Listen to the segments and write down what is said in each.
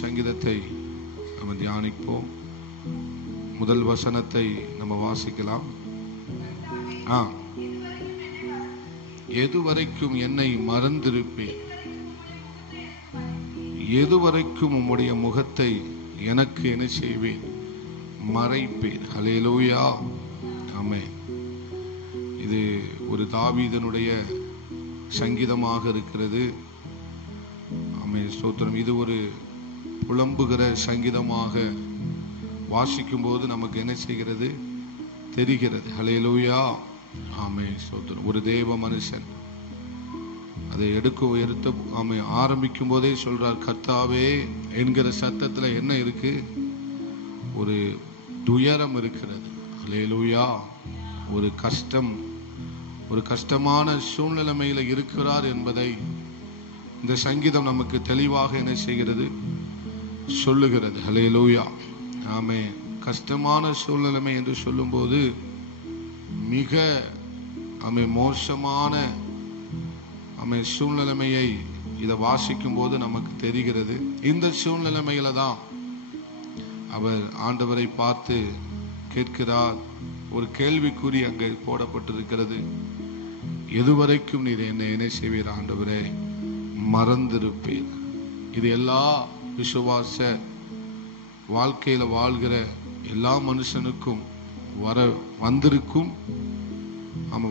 சங்கீதத்தை நம்ம தியானிப்போம். முதல் வசனத்தை நம்ம வாசிக்கலாம். எதுவரைக்கும் என்னை மறந்திருப்பேன், எதுவரைக்கும் உம்முடைய முகத்தை எனக்கு என்ன செய்வேன், மறைப்பேன். ஹல்லேலூயா, ஆமென். இது ஒரு தாவீதனுடைய சங்கீதமாக இருக்கிறது. ஆமென், ஸ்தோத்திரம். இது ஒரு புலம்புகிற சங்கீதமாக வாசிக்கும் போது நமக்கு என்ன செய்கிறது, தெரிகிறது. ஹல்லேலூயா, ஆமென், ஸ்தோத்திரம். ஒரு தேவ மனுஷன் அதை எடுத்து ஆமென் ஆரம்பிக்கும் போதே சொல்றார், கர்த்தாவே என்கிற சத்தத்துல என்ன இருக்கு, ஒரு துயரம் இருக்கிறது. ஹல்லேலூயா, ஒரு கஷ்டம், ஒரு கஷ்டமான சூழ்நிலைமையில இருக்கிறார் என்பதை இந்த சங்கீதம் நமக்கு தெளிவாக என்ன செய்கிறது, சொல்லுகிறது. ஹல்லேலூயா, ஆமென். கஷ்டமான சூழ்நிலைமை என்று சொல்லும்போது மிக மோசமான சூழ்நிலைமையை இதை வாசிக்கும் போது நமக்கு தெரிகிறது. இந்த சூழ்நிலைமையில தான் அவர் ஆண்டவரை பார்த்து கேட்கிறார். ஒரு கேள்விக்குறி அங்கே போடப்பட்டிருக்கிறது. எதுவரைக்கும் நீர் என்னை என்ன செய்வீர் ஆண்டவரே, மறந்திருப்பேன். இது எல்லா விசுவாச வாழ்க்கையில வாழ்கிற எல்லா மனுஷனுக்கும்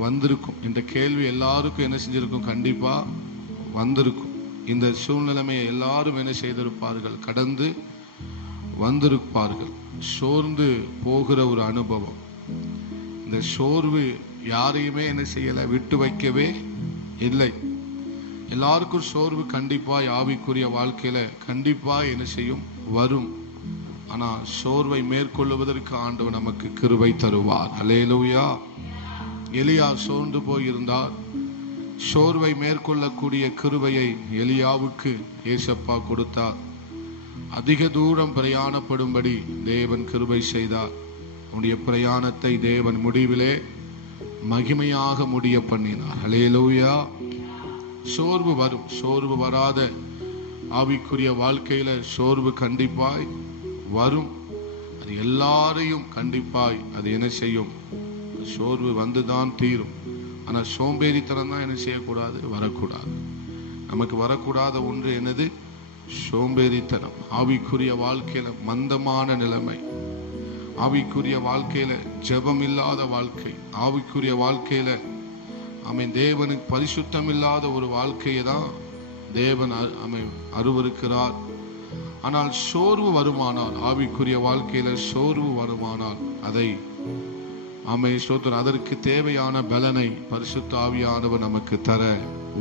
வந்திருக்கும். இந்த கேள்வி எல்லாருக்கும் என்ன செஞ்சிருக்கும், கண்டிப்பா வந்திருக்கும். இந்த சூழ்நிலைமையை எல்லாரும் என்ன செய்திருப்பார்கள், கடந்து வந்திருப்பார்கள். சோர்ந்து போகிற ஒரு அனுபவம். இந்த சோர்வு யாரையுமே என்ன செய்யல, விட்டு வைக்கவே இல்லை. எல்லாருக்கும் சோர்வு கண்டிப்பா ஆவிக்குரிய வாழ்க்கையில கண்டிப்பா என்ன செய்யும், வரும். ஆனா சோர்வை மேற்கொள்வதற்கு ஆண்டவர் நமக்கு கிருபை தருவார். அல்லேலூயா. எலியா சோர்ந்து போயிருந்தார். சோர்வை மேற்கொள்ளக்கூடிய கிருபையை எலியாவுக்கு ஏசப்பா கொடுத்தார். அதிக தூரம் பிரயாணப்படும்படி தேவன் கிருபை செய்தார். உன்னுடைய பிரயாணத்தை தேவன் முடிவிலே மகிமையாக முடிய பண்ணினார். அல்லேலூயா. சோர்வு வரும். சோர்வு வராத ஆவிக்குரிய வாழ்க்கையில சோர்வு கண்டிப்பாய் வரும். அது எல்லாரையும் கண்டிப்பாய் அது என்ன செய்யும், சோர்வு வந்துதான் தீரும். ஆனா சோம்பேறித்தனம் தான் என்ன செய்யக்கூடாது, வரக்கூடாது. நமக்கு வரக்கூடாத ஒன்று என்னது, சோம்பேறித்தனம். ஆவிக்குரிய வாழ்க்கையில மந்தமான நிலைமை, ஆவிக்குரிய வாழ்க்கையில ஜெபம் இல்லாத வாழ்க்கை, ஆவிக்குரிய வாழ்க்கையில தேவனுக்கு பரிசுத்தம் இல்லாத ஒரு வாழ்க்கையை தான் தேவன் அருவருக்கிறார். ஆனால் சோர்வு வருமானால், ஆவிக்குரிய வாழ்க்கையில சோர்வு வருமானால் அதை அதற்கு தேவையான பலனை பரிசுத்த ஆவியானவர் நமக்கு தர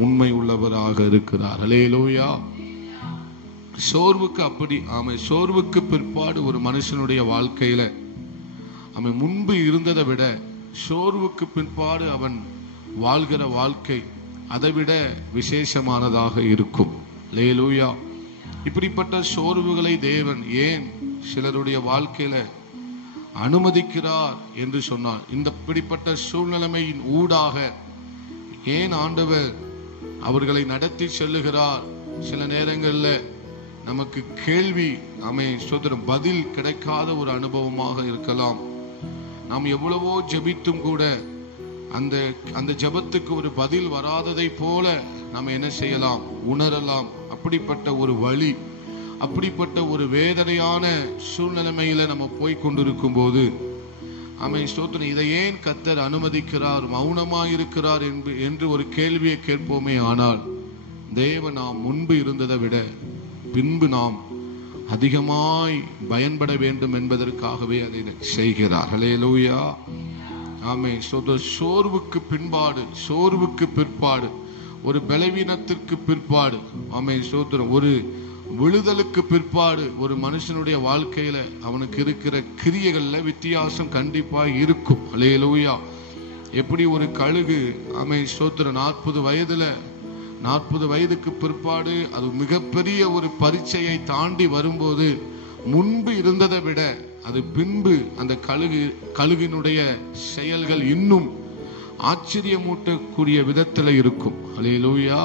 உண்மை உள்ளவராக இருக்கிறார். அல்லேலூயா. சோர்வுக்கு அப்படி சோர்வுக்கு பிற்பாடு ஒரு மனுஷனுடைய வாழ்க்கையில முன்பு இருந்ததை விட சோர்வுக்கு பிற்பாடு அவன் வாழ்கிற வாழ்க்கை அதை விட விசேஷமானதாக இருக்கும். அல்லேலூயா. இப்படிப்பட்ட சோர்வுகளை தேவன் ஏன் சிலருடைய வாழ்க்கையில அனுமதிக்கிறார் என்று சொன்னார். இப்படிப்பட்ட சூழ்நிலைமையின் ஊடாக ஏன் ஆண்டவர் அவர்களை நடத்தி செல்லுகிறார். சில நேரங்கள்ல நமக்கு கேள்வி பதில் கிடைக்காத ஒரு அனுபவமாக இருக்கலாம். நாம் எவ்வளவோ ஜெபித்தும் கூட அந்த ஜெபத்துக்கு ஒரு பதில் வராததை போல நாம் என்ன செய்யலாம், உணரலாம். அப்படிப்பட்ட ஒரு வழி, அப்படிப்பட்ட ஒரு வேதனையான சூழ்நிலைமையில நம்ம போய் கொண்டிருக்கும் போது ஸ்தோத்திரம், இதை ஏன் கர்த்தர் அனுமதிக்கிறார், மௌனமாயிருக்கிறார் என்று ஒரு கேள்வியை கேட்போமே. ஆனால் தேவன் நாம் முன்பு இருந்ததை விட பின்பு நாம் அதிகமாய் பயன்பட வேண்டும் என்பதற்காகவே அதை செய்கிறார். அல்லேலூயா. ஆமென். சோர்வுக்கு பிற்பாடு ஒரு பலவீனத்திற்கு பிற்பாடு ஒரு விழுதலுக்கு பிற்பாடு ஒரு மனுஷனுடைய வாழ்க்கையில அவனுக்கு இருக்கிற கிரியைகள்ல வித்தியாசம் கண்டிப்பா இருக்கும். அல்லேலூயா. எப்படி ஒரு கழுகு 40 வயதுக்கு பிற்பாடு அது மிகப்பெரிய ஒரு பரீட்சையை தாண்டி வரும்போது முன்பு இருந்ததை விட அது பின்பு அந்த கழுகினுடைய செயல்கள் இன்னும் ஆச்சரியமூட்டக்கூடிய விதத்துல இருக்கும். அல்லேலூயா.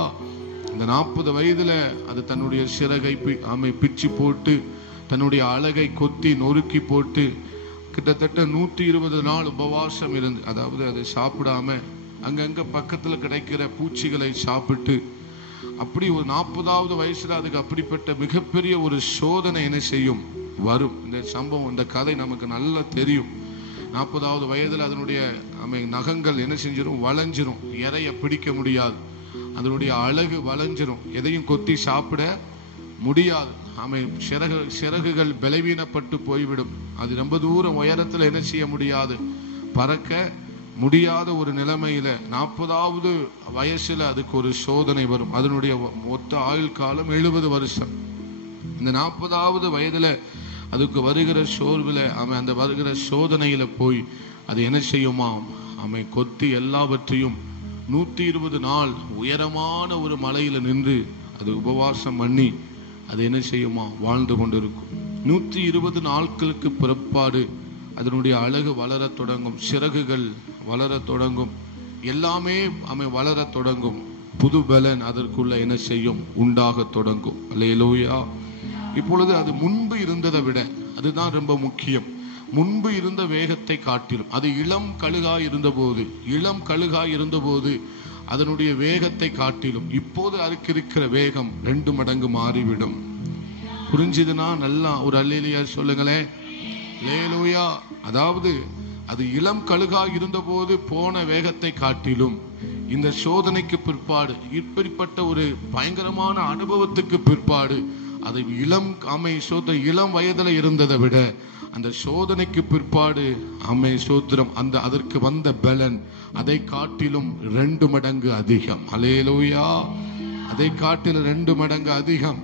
இந்த 40 வயதுல அது தன்னுடைய சிறகை பிச்சு போட்டு தன்னுடைய அழகை கொத்தி நொறுக்கி போட்டு கிட்டத்தட்ட 120 நாள் உபவாசம் இருந்து, அதாவது அதை சாப்பிடாம அங்கங்க பக்கத்துல கிடைக்கிற பூச்சிகளை சாப்பிட்டு, அப்படி ஒரு 40வது வயசுல அதுக்கு அப்படிப்பட்ட மிகப்பெரிய ஒரு சோதனை என்ன செய்யும் வரும். இந்த சம்பவம், இந்த கதை நமக்கு நல்லா தெரியும். 40வது வயதுல அதனுடைய நகங்கள் என்ன செஞ்சிடும், வளைஞ்சிரும். இறைய பிடிக்க முடியாது, அதனுடைய அழகு வளைஞ்சிரும், எதையும் கொத்தி சாப்பிட முடியாது. சிறகுகள் பலவீனப்பட்டு போய்விடும். அது ரொம்ப தூரம் உயரத்துல என்ன செய்ய முடியாது, பறக்க முடியாத ஒரு நிலைமையில 40வது வயசுல அதுக்கு ஒரு சோதனை வரும். அதனுடைய மொத்த ஆயுள் காலம் 70 வருஷம். இந்த 40வது வயதுல அதுக்கு வருகிற சோர்வுல அந்த வருகிற சோதனையில போய் அது என்ன செய்யுமா, கொத்தி எல்லாவற்றையும் 120 நாள் உயரமான ஒரு மலையில நின்று அது உபவாசம் பண்ணி அது என்ன செய்யுமா, வாழ்ந்து கொண்டிருக்கும். 120 நாட்களுக்கு பிற்பாடு அதனுடைய அழகு வளர தொடங்கும், சிறகுகள் வளர தொடங்கும், எல்லாமே வளர தொடங்கும். புது பலன் அதற்குள்ள என்ன செய்யும், உண்டாக தொடங்கும். அல்லேலூயா. இப்பொழுது அது முன்பு இருந்ததை விட, அதுதான் ரொம்ப முக்கியம், முன்பு இருந்த வேகத்தை காட்டிலும், அது இளம் கழுகாய் இருந்தபோது அதனுடைய வேகத்தை காட்டிலும் இப்போது அதுக்கு இருக்கிற வேகம் 2 மடங்கு மாறிவிடும். புரிஞ்சுதுன்னா நல்லா ஒரு அல்லேலூயா சொல்லுங்களேன். அல்லேலூயா. அதாவது அது இளம் கழுகாய் இருந்தபோது போன வேகத்தை காட்டிலும் இந்த சோதனைக்கு பிற்பாடு, இப்படிப்பட்ட ஒரு பயங்கரமான அனுபவத்துக்கு பிற்பாடு, அது இளம் வயதுல இருந்ததை விட அந்த சோதனைக்கு பிற்பாடு சோத்திரம் அதற்கு வந்த பலன் அதை காட்டிலும் 2 மடங்கு அதிகம். அல்லேலூயா. அதை காட்டிலும் 2 மடங்கு அதிகம்.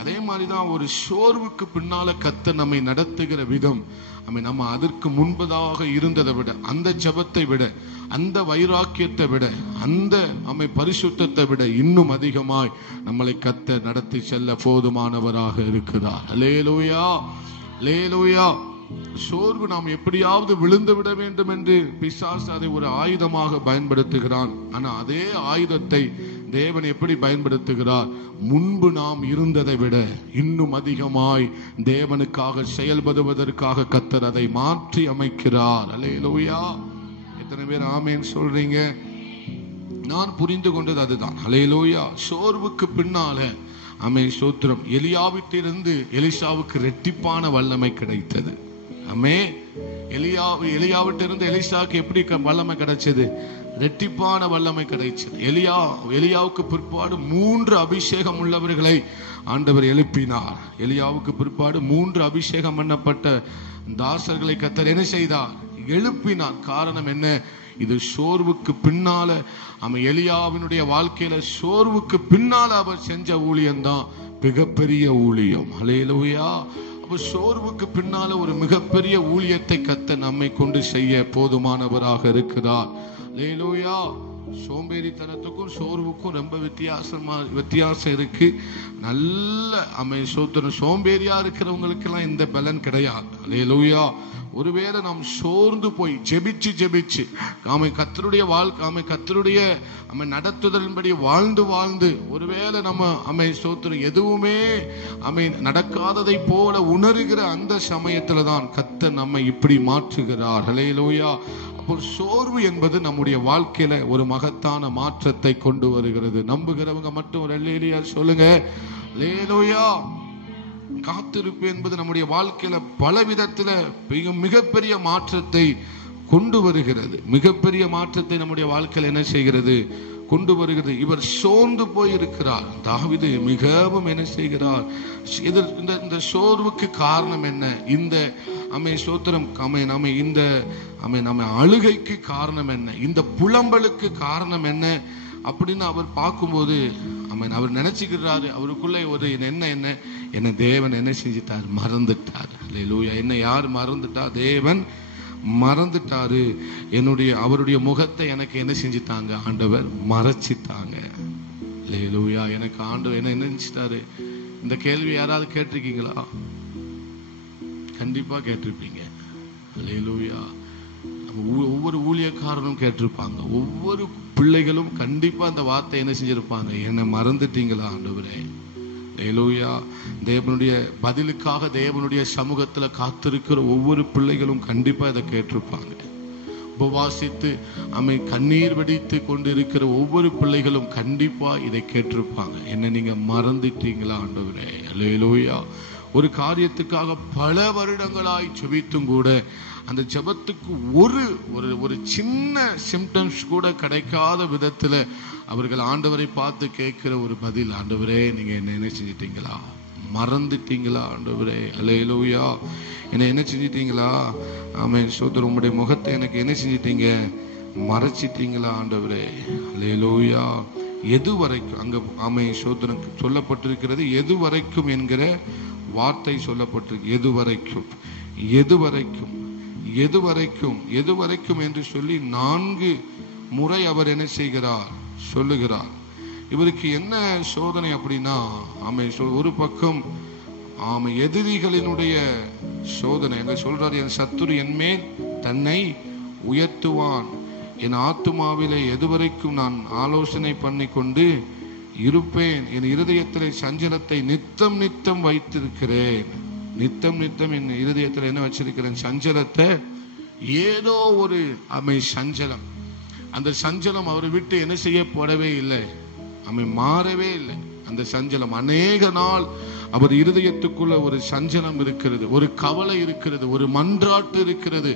அதே மாதிரிதான் ஒரு சோர்வுக்கு பின்னால கர்த்தர் நம்மை நடத்துகிற விதம், நம்ம அதற்கு முன்பதாக இருந்ததை விட, அந்த ஜெபத்தை விட, அந்த வைராக்கியத்தை விட, அந்த பரிசுத்தத்தை விட இன்னும் அதிகமாய் நம்மளை கர்த்தர் நடத்தி செல்ல போதுமானவராக இருக்கிறார். அல்லேலூயா. அல்லேலூயா. சோர்வு நாம் எப்படியாவது விழுந்து விட வேண்டும் என்று பிசாசு அதை ஒரு ஆயுதமாக பயன்படுத்துகிறான். ஆனா அதே ஆயுதத்தை தேவன் எப்படி பயன்படுத்துகிறார், முன்பு நாம் இருந்ததை விட இன்னும் அதிகமாய் தேவனுக்காக செயல்படுவதற்காக கர்த்தர் அதை மாற்றி அமைக்கிறார். அல்லேலூயா. எத்தனை பேர் ஆமென் சொல்றீங்க? நான் புரிந்து கொண்டது அதுதான். அல்லேலூயா. சோர்வுக்கு பின்னால சோத்திரம், எலியாவிட்டிருந்து எலிசாவுக்கு இரட்டிப்பான வல்லமை கிடைத்தது. எலியாவிட்டிருந்து எலிசாவுக்கு எப்படி வல்லமை கிடைச்சது? இரட்டிப்பான வல்லமை கிடைச்சது. எலியாவுக்கு பிற்பாடு 3 அபிஷேகம் உள்ளவர்களை ஆண்டவர் எழுப்பினார். எலியாவுக்கு பிற்பாடு 3 அபிஷேகம் பண்ணப்பட்ட தாசர்களை கர்த்தர் என்ன செய்தார்? எழுப்பினார். காரணம் என்ன? இது சோர்வுக்கு பின்னால எலியாவினுடைய வாழ்க்கையில சோர்வுக்கு பின்னால அவர் செஞ்ச ஊழியம் தான் மிகப்பெரிய ஊழியம். அல்லேலூயா. அப்ப சோர்வுக்கு பின்னால ஒரு மிகப்பெரிய ஊழியத்தை கர்த்தர் நம்மை கொண்டு செய்ய போதுமானவராக இருக்கிறார். அல்லேலூயா. சோம்பேறித்தனத்துக்கும் சோர்வுக்கும் ரொம்ப வித்தியாசம் இருக்கு. நல்ல சோத்திரம், சோம்பேறியா இருக்கிறவங்களுக்கு எல்லாம் இந்த பலன் கிடையாது. அல்லேலூயா. ஒருவேளை நாம் சோர்ந்து போய் ஜெபிச்சு கர்த்தருடைய வாழ்க்கை, கர்த்தருடைய நடத்துதலின்படி வாழ்ந்து ஒருவேளை நம்ம சோத்திரம் எதுவுமே நடக்காததை போல உணர்கிற அந்த சமயத்துல தான் கர்த்தர் நம்மை இப்படி மாற்றுகிறார். அல்லேலூயா. அப்போ சோர்வு என்பது நம்முடைய வாழ்க்கையில ஒரு மகத்தான மாற்றத்தை கொண்டு வருகிறது. நம்புகிறவங்க மட்டும் ஒரு அல்லேலூயா சொல்லுங்க. அல்லேலூயா. காத்திருப்பு என்பது நம்முடைய வாழ்க்கையில பல விதத்துல மிகப்பெரிய மாற்றத்தை கொண்டு வருகிறது. மிகப்பெரிய மாற்றத்தை நம்முடைய வாழ்க்கையில என்ன செய்கிறது? கொண்டு வருகிறது. இவர் சோர்ந்து போயிருக்கிறார். தாவீது மிகவும் என்ன செய்கிறார்? இந்த சோர்வுக்கு காரணம் என்ன? இந்த சோத்திரம் இந்த அழுகைக்கு காரணம் என்ன? இந்த புலம்பலுக்கு காரணம் என்ன அப்படின்னு அவர் பார்க்கும்போது அவர் நினைச்சுக்கிறாரு, அவருக்குள்ள ஒரு என்ன தேவன் என்ன செஞ்சிட்டார்? மறந்துட்டார். அல்லேலூயா. என்ன யார் மறந்துட்டா? தேவன் மறந்துட்டாரு. அவருடைய முகத்தை எனக்கு என்ன செஞ்சிட்டாங்க? ஆண்டவர் மறைச்சிட்டாங்க. அல்லேலூயா. எனக்கு ஆண்டவர் என்ன நினைச்சிட்டாரு? இந்த கேள்வி யாராவது கேட்டிருக்கீங்களா? கண்டிப்பா கேட்டிருப்பீங்க. அல்லேலூயா. ஒவ்வொரு ஊழியக்காரனும் கேட்டிருப்பாங்க. ஒவ்வொரு பிள்ளைகளும் கண்டிப்பா அந்த வார்த்தை என்ன செஞ்சிருப்பாங்க, என்னை மறந்துட்டீங்களா ஆண்டவரே. ஹல்லேலூயா. தேவனுடைய பதிலுக்காக தேவனுடைய சமூகத்துல காத்திருக்கிற ஒவ்வொரு பிள்ளைகளும் கண்டிப்பா இதை கேட்டிருப்பாங்க. உபவாசித்து கண்ணீர் வெடித்து கொண்டிருக்கிற ஒவ்வொரு பிள்ளைகளும் கண்டிப்பா இதை கேட்டிருப்பாங்க, என்ன நீங்க மறந்துட்டீங்களா ஆண்டவரே. ஹல்லேலூயா. ஒரு காரியத்துக்காக பல வருடங்களாய் ஜெபித்தும் கூட அந்த ஜெபத்துக்கு ஒரு சின்ன சிம்டம்ஸ் கூட கிடைக்காத விதத்துல அவர்கள் ஆண்டவரை பார்த்து கேட்கிற ஒரு பதில், ஆண்டவரே நீங்க என்ன செஞ்சிட்டீங்களா, மறந்துட்டீங்களா ஆண்டவரே. ஹல்லேலூயா. என்ன செஞ்சிட்டீங்களா, ஆமென் சோதரர், உங்களுடைய முகத்தை எனக்கு என்ன செஞ்சிட்டீங்க, மறைச்சிட்டீங்களா ஆண்டவரே. ஹல்லேலூயா. எது வரைக்கும், அங்க ஆமென் சோதரனுக்கு சொல்லப்பட்டிருக்கிறது எது வரைக்கும் என்கிற வார்த்தை சொல்லப்பட்டிருக்கு. எது வரைக்கும், எது வரைக்கும், எது வரைக்கும், எது வரைக்கும் என்று சொல்லி 4 முறை அவர் என்ன செய்கிறார், சொல்லுகிறார். இவருக்கு என்ன சோதனை அப்படின்னா, ஒரு பக்கம் எதிரிகளினுடைய சோதனை. அங்க சொல்றாரு, என் சத்துரு என் மேல் தன்னை உயர்த்துவான், என் ஆத்துமாவிலே எதுவரைக்கும் நான் ஆலோசனை பண்ணி கொண்டு இருப்பேன், என் இருதயத்திலே சஞ்சலத்தை நித்தம் நித்தம் வைத்திருக்கிறேன். நித்தம் நித்தம் என் இருதயத்தில் என்ன வச்சிருக்கிறேன், சஞ்சலத்தை. ஏதோ ஒரு சஞ்சலம், அந்த சஞ்சலம் அவரை விட்டு என்ன செய்யப்படவே இல்லை, மாறவே இல்லை. அந்த சஞ்சலம் அநேக நாள் அவர் இருதயத்துக்குள்ள ஒரு சஞ்சலம் இருக்கிறது, ஒரு கவலை இருக்கிறது, ஒரு மன்றாட்டு இருக்கிறது,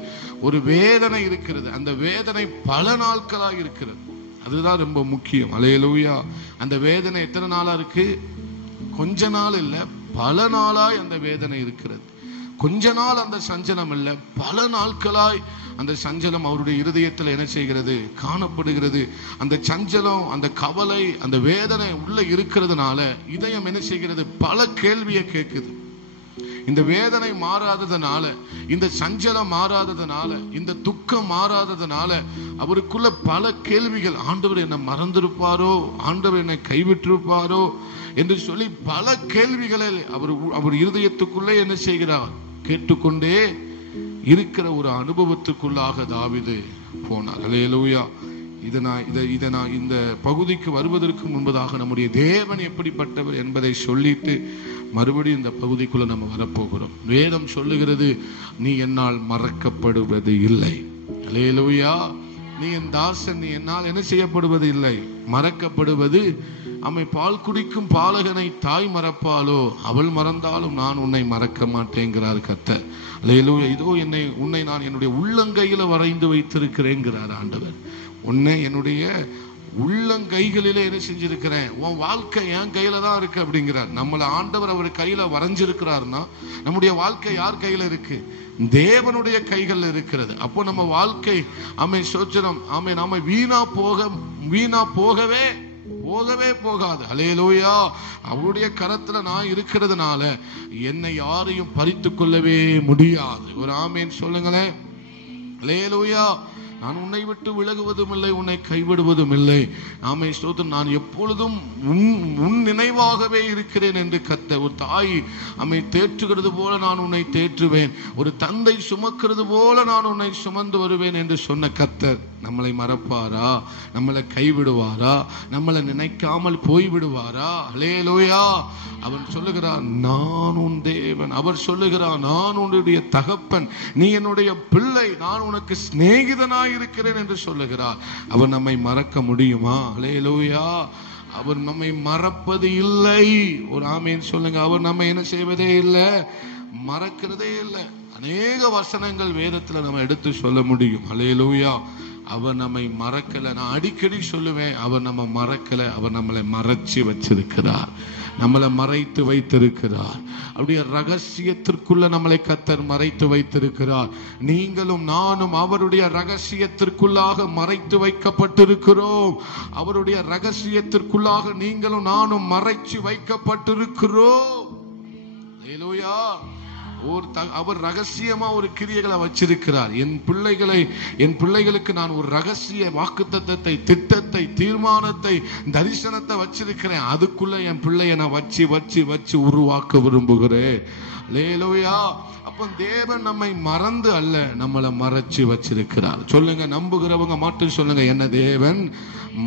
ஒரு வேதனை இருக்கிறது. அந்த வேதனை பல நாட்களாக இருக்கிறது. அதுதான் ரொம்ப முக்கியம். ஹல்லேலூயா. அந்த வேதனை எத்தனை நாளா இருக்கு, கொஞ்ச நாள் இல்ல, பல நாளாய் அந்த வேதனை இருக்கிறது. கொஞ்ச நாள் அந்த சஞ்சலம் இல்ல, பல நாட்களாய் அந்த சஞ்சலம் அவருடைய இருதயத்தில் என்ன செய்கிறது, காணப்படுகிறது. அந்த சஞ்சலம், அந்த கவலை, அந்த வேதனை உள்ள இருக்கிறதுனால இதயம் என்ன செய்கிறது, பல கேள்வியை கேட்குது. இந்த வேதனை மாறாததுனால, இந்த சஞ்சலம் மாறாததுனால, இந்த துக்கம் மாறாததுனால அவருக்குள்ள பல கேள்விகள். ஆண்டவர் என்னை மறந்திருப்பாரோ, ஆண்டவர் என்னை கைவிட்டிருப்பாரோ என்று சொல்லி பல கேள்விகளை அவர் இருதயத்துக்குள்ளே என்ன செய்கிறார், கேட்டுக்கொண்டே இருக்கிற ஒரு அனுபவத்துக்குள்ளாக தாவீது போனார். ஹல்லேலூயா. இதை நான் இந்த பகுதிக்கு வருவதற்கு முன்பதாக நம்முடைய தேவன் எப்படிப்பட்டவர் என்பதை சொல்லிட்டு மறுபடியும் இந்த பகுதிக்குள்ள நம்ம வரப்போகிறோம். வேதம் சொல்லுகிறது, நீ என்னால் மறக்கப்படுவது இல்லை. ஹல்லேலூயா. நீ என் தாசன், நீ என்னால் என்ன செய்யப்படுவது இல்லை, மறக்கப்படுவது. பால் குடிக்கும் பாலகனை தாய் மறப்பாலோ, அவள் மறந்தாலும் நான் உன்னை மறக்க மாட்டேங்கிறார் கர்த்தர். ஹல்லேலூயா. இதோ உன்னை நான் என்னுடைய உள்ளங்கையில வரைந்து வைத்திருக்கிறேங்கிறார் ஆண்டவர். உன்னை என்னுடைய உள்ளங்கைகளிலே என்ன செஞ்சிருக்கிறேன், உன் வாழ்க்கை என் கையில தான் இருக்கு அப்படிங்கிறார். நம்மளை ஆண்டவர் அவர் கையில வரைஞ்சிருக்கிறார்னா நம்முடைய வாழ்க்கை யார் கையில இருக்கு, தேவனுடைய கைகள் இருக்கிறது. அப்போ நம்ம வாழ்க்கை சோச்சனம் நாம வீணா போகவே போகாது. ஹல்லேலூயா. அவருடைய கரத்துல நான் இருக்கிறதுனால என்னை யாரையும் பறித்து கொள்ளவே முடியாது. ஒரு ஆமேன் சொல்லுங்களேன். ஹல்லேலூயா. நான் உன்னை விட்டு விலகுவதும் இல்லை, உன்னை கைவிடுவதும் இல்லை. ஆமே ஸ்தோத்திரம். நான் எப்பொழுதும் உன் நினைவாகவே இருக்கிறேன் என்று கர்த்தர். ஒரு தாய் தேற்றுகிறது போல நான் உன்னை தேற்றுவேன், ஒரு தந்தை சுமக்கிறது போல நான் உன்னை சுமந்து வருவேன் என்று சொன்ன கர்த்தர் நம்மளை மறப்பாரா, நம்மளை கைவிடுவாரா, நம்மளை நினைக்காமல் போய்விடுவாரா? ஹல்லேலூயா. அவன் சொல்லுகிறான், நான் உன் தேவன். அவர் சொல்லுகிறான், நான் உன்னுடைய தகப்பன், நீ என்னுடைய பிள்ளை, நான் உனக்கு சிநேகிதனாய் இருக்கிறேன் என்று சொல்லுகிறார். அவர் நம்மை மறக்க முடியுமா? ஹல்லேலூயா. அவர் நம்மை மறப்பது இல்லை. ஒரு ஆமேன் சொல்லுங்க. அவர் நம்மை என்ன செய்வதே இல்லை, மறக்கிறதே இல்லை. அநேக வசனங்கள் வேதத்துல நம்ம எடுத்து சொல்ல முடியும். ஹல்லேலூயா. அவர் நம்மை மறக்கல. நான் அடிக்கடி சொல்லுவேன், அவர் நம்ம மறக்கல, அவர் நம்மளை மறைச்சு வச்சிருக்கிறார், நம்மளை மறைத்து வைத்திருக்கிறார். அப்படியே ரகசியத்திற்குள்ள நம்மளை கர்த்தர் மறைத்து வைத்திருக்கிறார். நீங்களும் நானும் அவருடைய ரகசியத்திற்குள்ளாக மறைத்து வைக்கப்பட்டிருக்கிறோம். அவருடைய ரகசியத்திற்குள்ளாக நீங்களும் நானும் மறைச்சு வைக்கப்பட்டிருக்கிறோம். ஹல்லேலூயா. அவர் ரகசியமா ஒரு கிரியைகளை வச்சிருக்கிறார். என் பிள்ளைகளுக்கு நான் ஒரு ரகசிய வாக்குத்தத்தத்தை, திட்டத்தை, தீர்மானத்தை, தரிசனத்தை வச்சிருக்கிறேன். அதுக்குள்ள என் பிள்ளைய நான் வச்சு உருவாக்க விரும்புகிறேன். ஹல்லேலூயா. அப்ப அப்ப தேவன் நம்மை மறந்து அல்ல, நம்மளை மறைச்சு வச்சிருக்கிறார். சொல்லுங்க, நம்புகிறவங்க மட்டும் சொல்லுங்க, என்ன தேவன்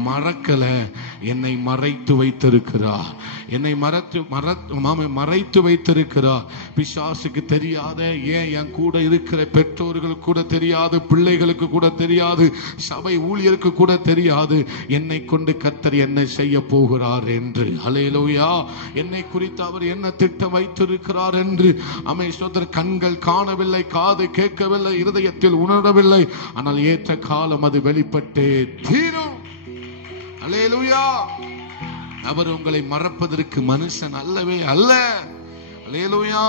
மறக்கல, என்னை மறைத்து வைத்திருக்கிறார். என்னை மறைத்து வைத்திருக்கிறார். பிசாசுக்கு தெரியாத, ஏன் என் கூட இருக்கிற பெற்றோர்களுக்கு கூட தெரியாது, பிள்ளைகளுக்கு கூட தெரியாது, சபை ஊழியருக்கு கூட தெரியாது, என்னை கொண்டு கர்த்தர் என்ன செய்ய போகிறார் என்று. ஹல்லேலூயா. என்னை குறித்து அவர் என்ன திட்டம் வைத்திருக்கிறார் என்று. ஆமென். ஸ்தோத்திரம். கண்கள் காணவில்லை, காது கேட்கவில்லை, இருதயத்தில் உணரவில்லை, ஆனால் ஏற்ற காலம் அது வெளிப்பட்டே தீரும். ஹல்லேலூயா. அவர் உங்களை மறப்பதற்கு மனுஷன் அல்லவே அல்ல. ஹல்லேலூயா.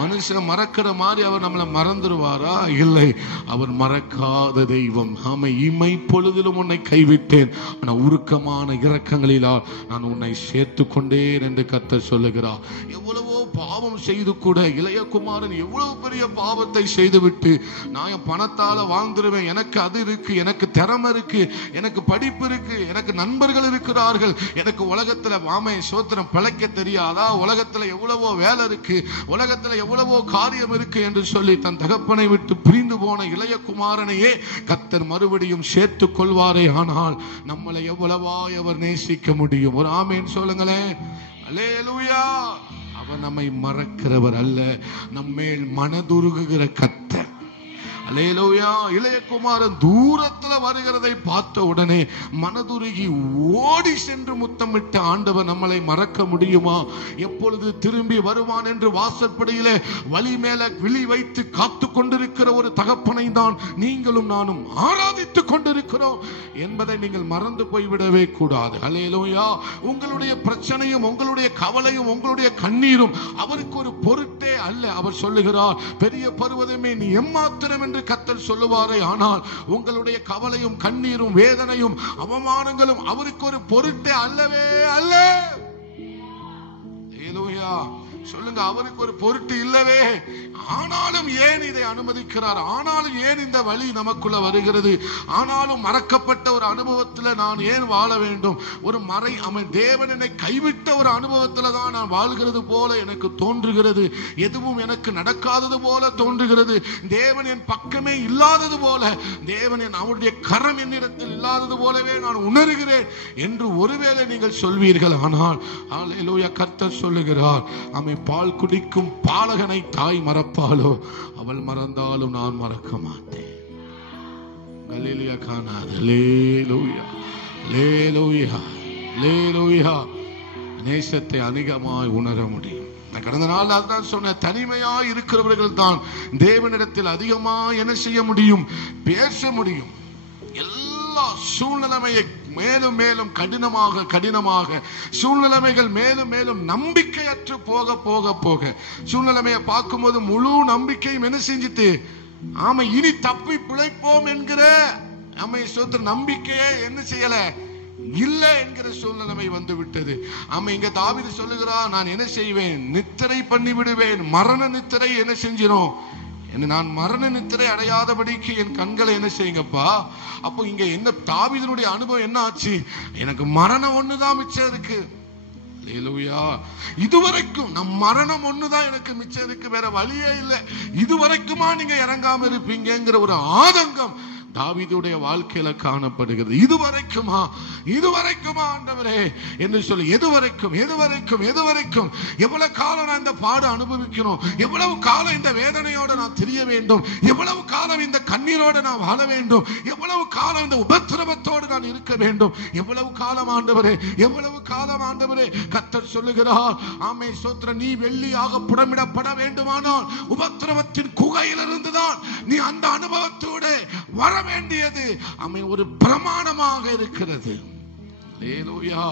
மனுஷன் மறக்கிற மாதிரி அவர் நம்மளை மறந்துடுவாரா? இல்லை, அவர் மறக்காத தெய்வம். ஆமை, இமை பொழுதிலும் உன்னை கைவிட்டேன், ஆனா உருக்கமான இரக்கங்களிலால் நான் உன்னை சேர்த்து கொண்டேன் என்று கர்த்தர் சொல்லுகிறார். எவ்வளவோ பாவம் செய்து கூட இளைய குமாரன் எவ்வளவு பெரிய பாவத்தை செய்துவிட்டு, நான் என் பணத்தால வாழ்ந்துருவேன், எனக்கு அது இருக்கு, எனக்கு திறமை இருக்கு, எனக்கு படிப்பு இருக்கு, எனக்கு நண்பர்கள் இருக்கிறார்கள், எனக்கு உலகத்துல ஆமை சோத்திரம் பிழைக்க தெரியாதா, உலகத்துல எவ்வளவோ வேலை இருக்கு, உலகத்துல எவ்வளவோ காரியம் இருக்கு என்று சொல்லி தன் தகப்பனை விட்டு பிரிந்து போன இளைய குமாரனையே கர்த்தர் மறுபடியும் சேர்த்துக் கொள்வாரே. ஆனால் நம்மளை எவ்வளவாய் அவர் நேசிக்க முடியும்? ஒரு ஆமேன் சொல்லுங்களேன். அல்லேலூயா. அவர் நம்மை மறக்கிறவர் அல்ல, நம்மேல் மனதுருகுகிற கர்த்தர். அல்லேலூயா. இளைய குமாரன் தூரத்துல வருகிறதை பார்த்த உடனே மனதுருகி ஓடி சென்று முத்தமிட்ட ஆண்டவர் நம்மளை மறக்க முடியுமா? எப்பொழுது திரும்பி வருவான் என்று வாசற்படியிலே வழி மேல விழி வைத்து காத்து கொண்டிருக்கிற ஒரு தகப்பனை தான் நீங்களும் நானும் ஆராதித்துக் கொண்டிருக்கிறோம் என்பதை நீங்கள் மறந்து போய்விடவே கூடாது. அல்லேலூயா. உங்களுடைய பிரச்சனையும் உங்களுடைய கவலையும் உங்களுடைய கண்ணீரும் அவருக்கு ஒரு பொருட்டே அல்ல. அவர் சொல்லுகிறார், பெரிய பர்வதமே நீ எம்மாத்திரம் என்று கர்த்தர் சொல்லுவாரே. ஆனால் உங்களுடைய கவலையும் கண்ணீரும் வேதனையும் அவமானங்களும் அவருக்கு ஒரு பொருட்டே அல்லவே அல்ல. ஹல்லேலூயா. சொல்லுங்க, அவருக்கு ஒரு பொருட்டு இல்லவே. ஆனாலும் ஏன் இதை அனுமதிக்கிறார்? ஆனாலும் ஏன் இந்த வழி நமக்குள்ள வருகிறது? ஆனாலும் மறக்கப்பட்ட ஒரு அனுபவத்தில் நான் ஏன் வாழ வேண்டும்? ஒரு தேவன் என்னை கைவிட்ட ஒரு அனுபவத்தில் தான் நான் வாழ்கிறது போல எனக்கு தோன்றுகிறது. எதுவும் எனக்கு நடக்காதது போல தோன்றுகிறது. தேவன் என் பக்கமே இல்லாதது போல, தேவன் அவருடைய கரம் என்னிடத்தில் இல்லாதது போலவே நான் உணர்கிறேன் என்று ஒருவேளை நீங்கள் சொல்வீர்கள். ஆனால் அல்லேலூயா, கர்த்தர் சொல்லுகிறார், பால் குடிக்கும் பாலகனை தாய் மறப்பாளோ, அவள் மறந்தாலும் நான் மறக்க மாட்டேன். அல்லேலூயா. காணாது. அல்லேலூயா. அல்லேலூயா. அல்லேலூயா. நேசத்தை அதிகமாய் உணர முடியும். நான் கடந்த நாள் அதான் சொன்னேன், தனிமையாய் இருக்கிறவர்கள் தான் தேவனிடத்தில் அதிகமாய் என்ன செய்ய முடியும்? பேச முடியும். எல்லா சூழ்நிலைமையை மேலும் மேலும் கடினமாக சூழ்நிலைமைகள் மேலும் மேலும் நம்பிக்கையற்று போக போக போக சூழ்நிலைமையை பார்க்கும்போது முழு நம்பிக்கையும் என்ன செஞ்சிட்டு, ஆமா இனி தப்பி பிழைப்போம் என்கிற நம்பிக்கையே என்ன செய்யல, இல்ல என்கிற சூழ்நிலைமை வந்து விட்டது. ஆமா, இங்க தாவீது சொல்லுகிறார், நான் என்ன செய்வேன்? நித்திரை பண்ணி விடுவேன். மரண நித்திரை என்ன செஞ்சிடும்? நான் மரண நித்திரை அடையாதபடிக்கு என் கண்களை என்ன செய்யுங்கப்பா. அப்போ இங்க என்ன தாவீதுனுடைய அனுபவம் என்ன ஆச்சு? எனக்கு மரணம் ஒண்ணுதான் மிச்சம் இருக்கு. அல்லேலூயா. இதுவரைக்கும் நம் மரணம் ஒண்ணுதான் எனக்கு மிச்சம் இருக்கு, வேற வழியே இல்லை. இதுவரைக்குமா நீங்க இறங்காம இருப்பீங்கிற ஒரு ஆதங்கம் தாவீதுடைய வாழ்க்கையில காணப்படுகிறது. இதுவரைக்குமா ஆண்டவரே என்று சொல்லி, எதுவரைக்கும் எவ்வளவு காலம் நான் இந்த பாடு அனுபவிக்கணும்? எவ்வளவு காலம் இந்த வேதனையோட நான் தெரிய வேண்டும்? எவ்வளவு காலம் இந்த கண்ணீரோட நான் வாழ வேண்டும்? எவ்வளவு காலம் இந்த உபத்திரவத்தோடு நான் இருக்க வேண்டும்? எவ்வளவு காலம் ஆண்டவரே? கர்த்தர் சொல்லுகிறார், ஆமே ஸ்தோத்திரம், நீ வெள்ளியாக புடமிடப்பட வேண்டுமானால் உபத்திரவத்தின் குகையிலிருந்துதான் நீ அந்த அனுபவத்தோட வர வேண்டியது ஒரு பிரமாணமாக இருக்கிறது. அல்லேலூயா.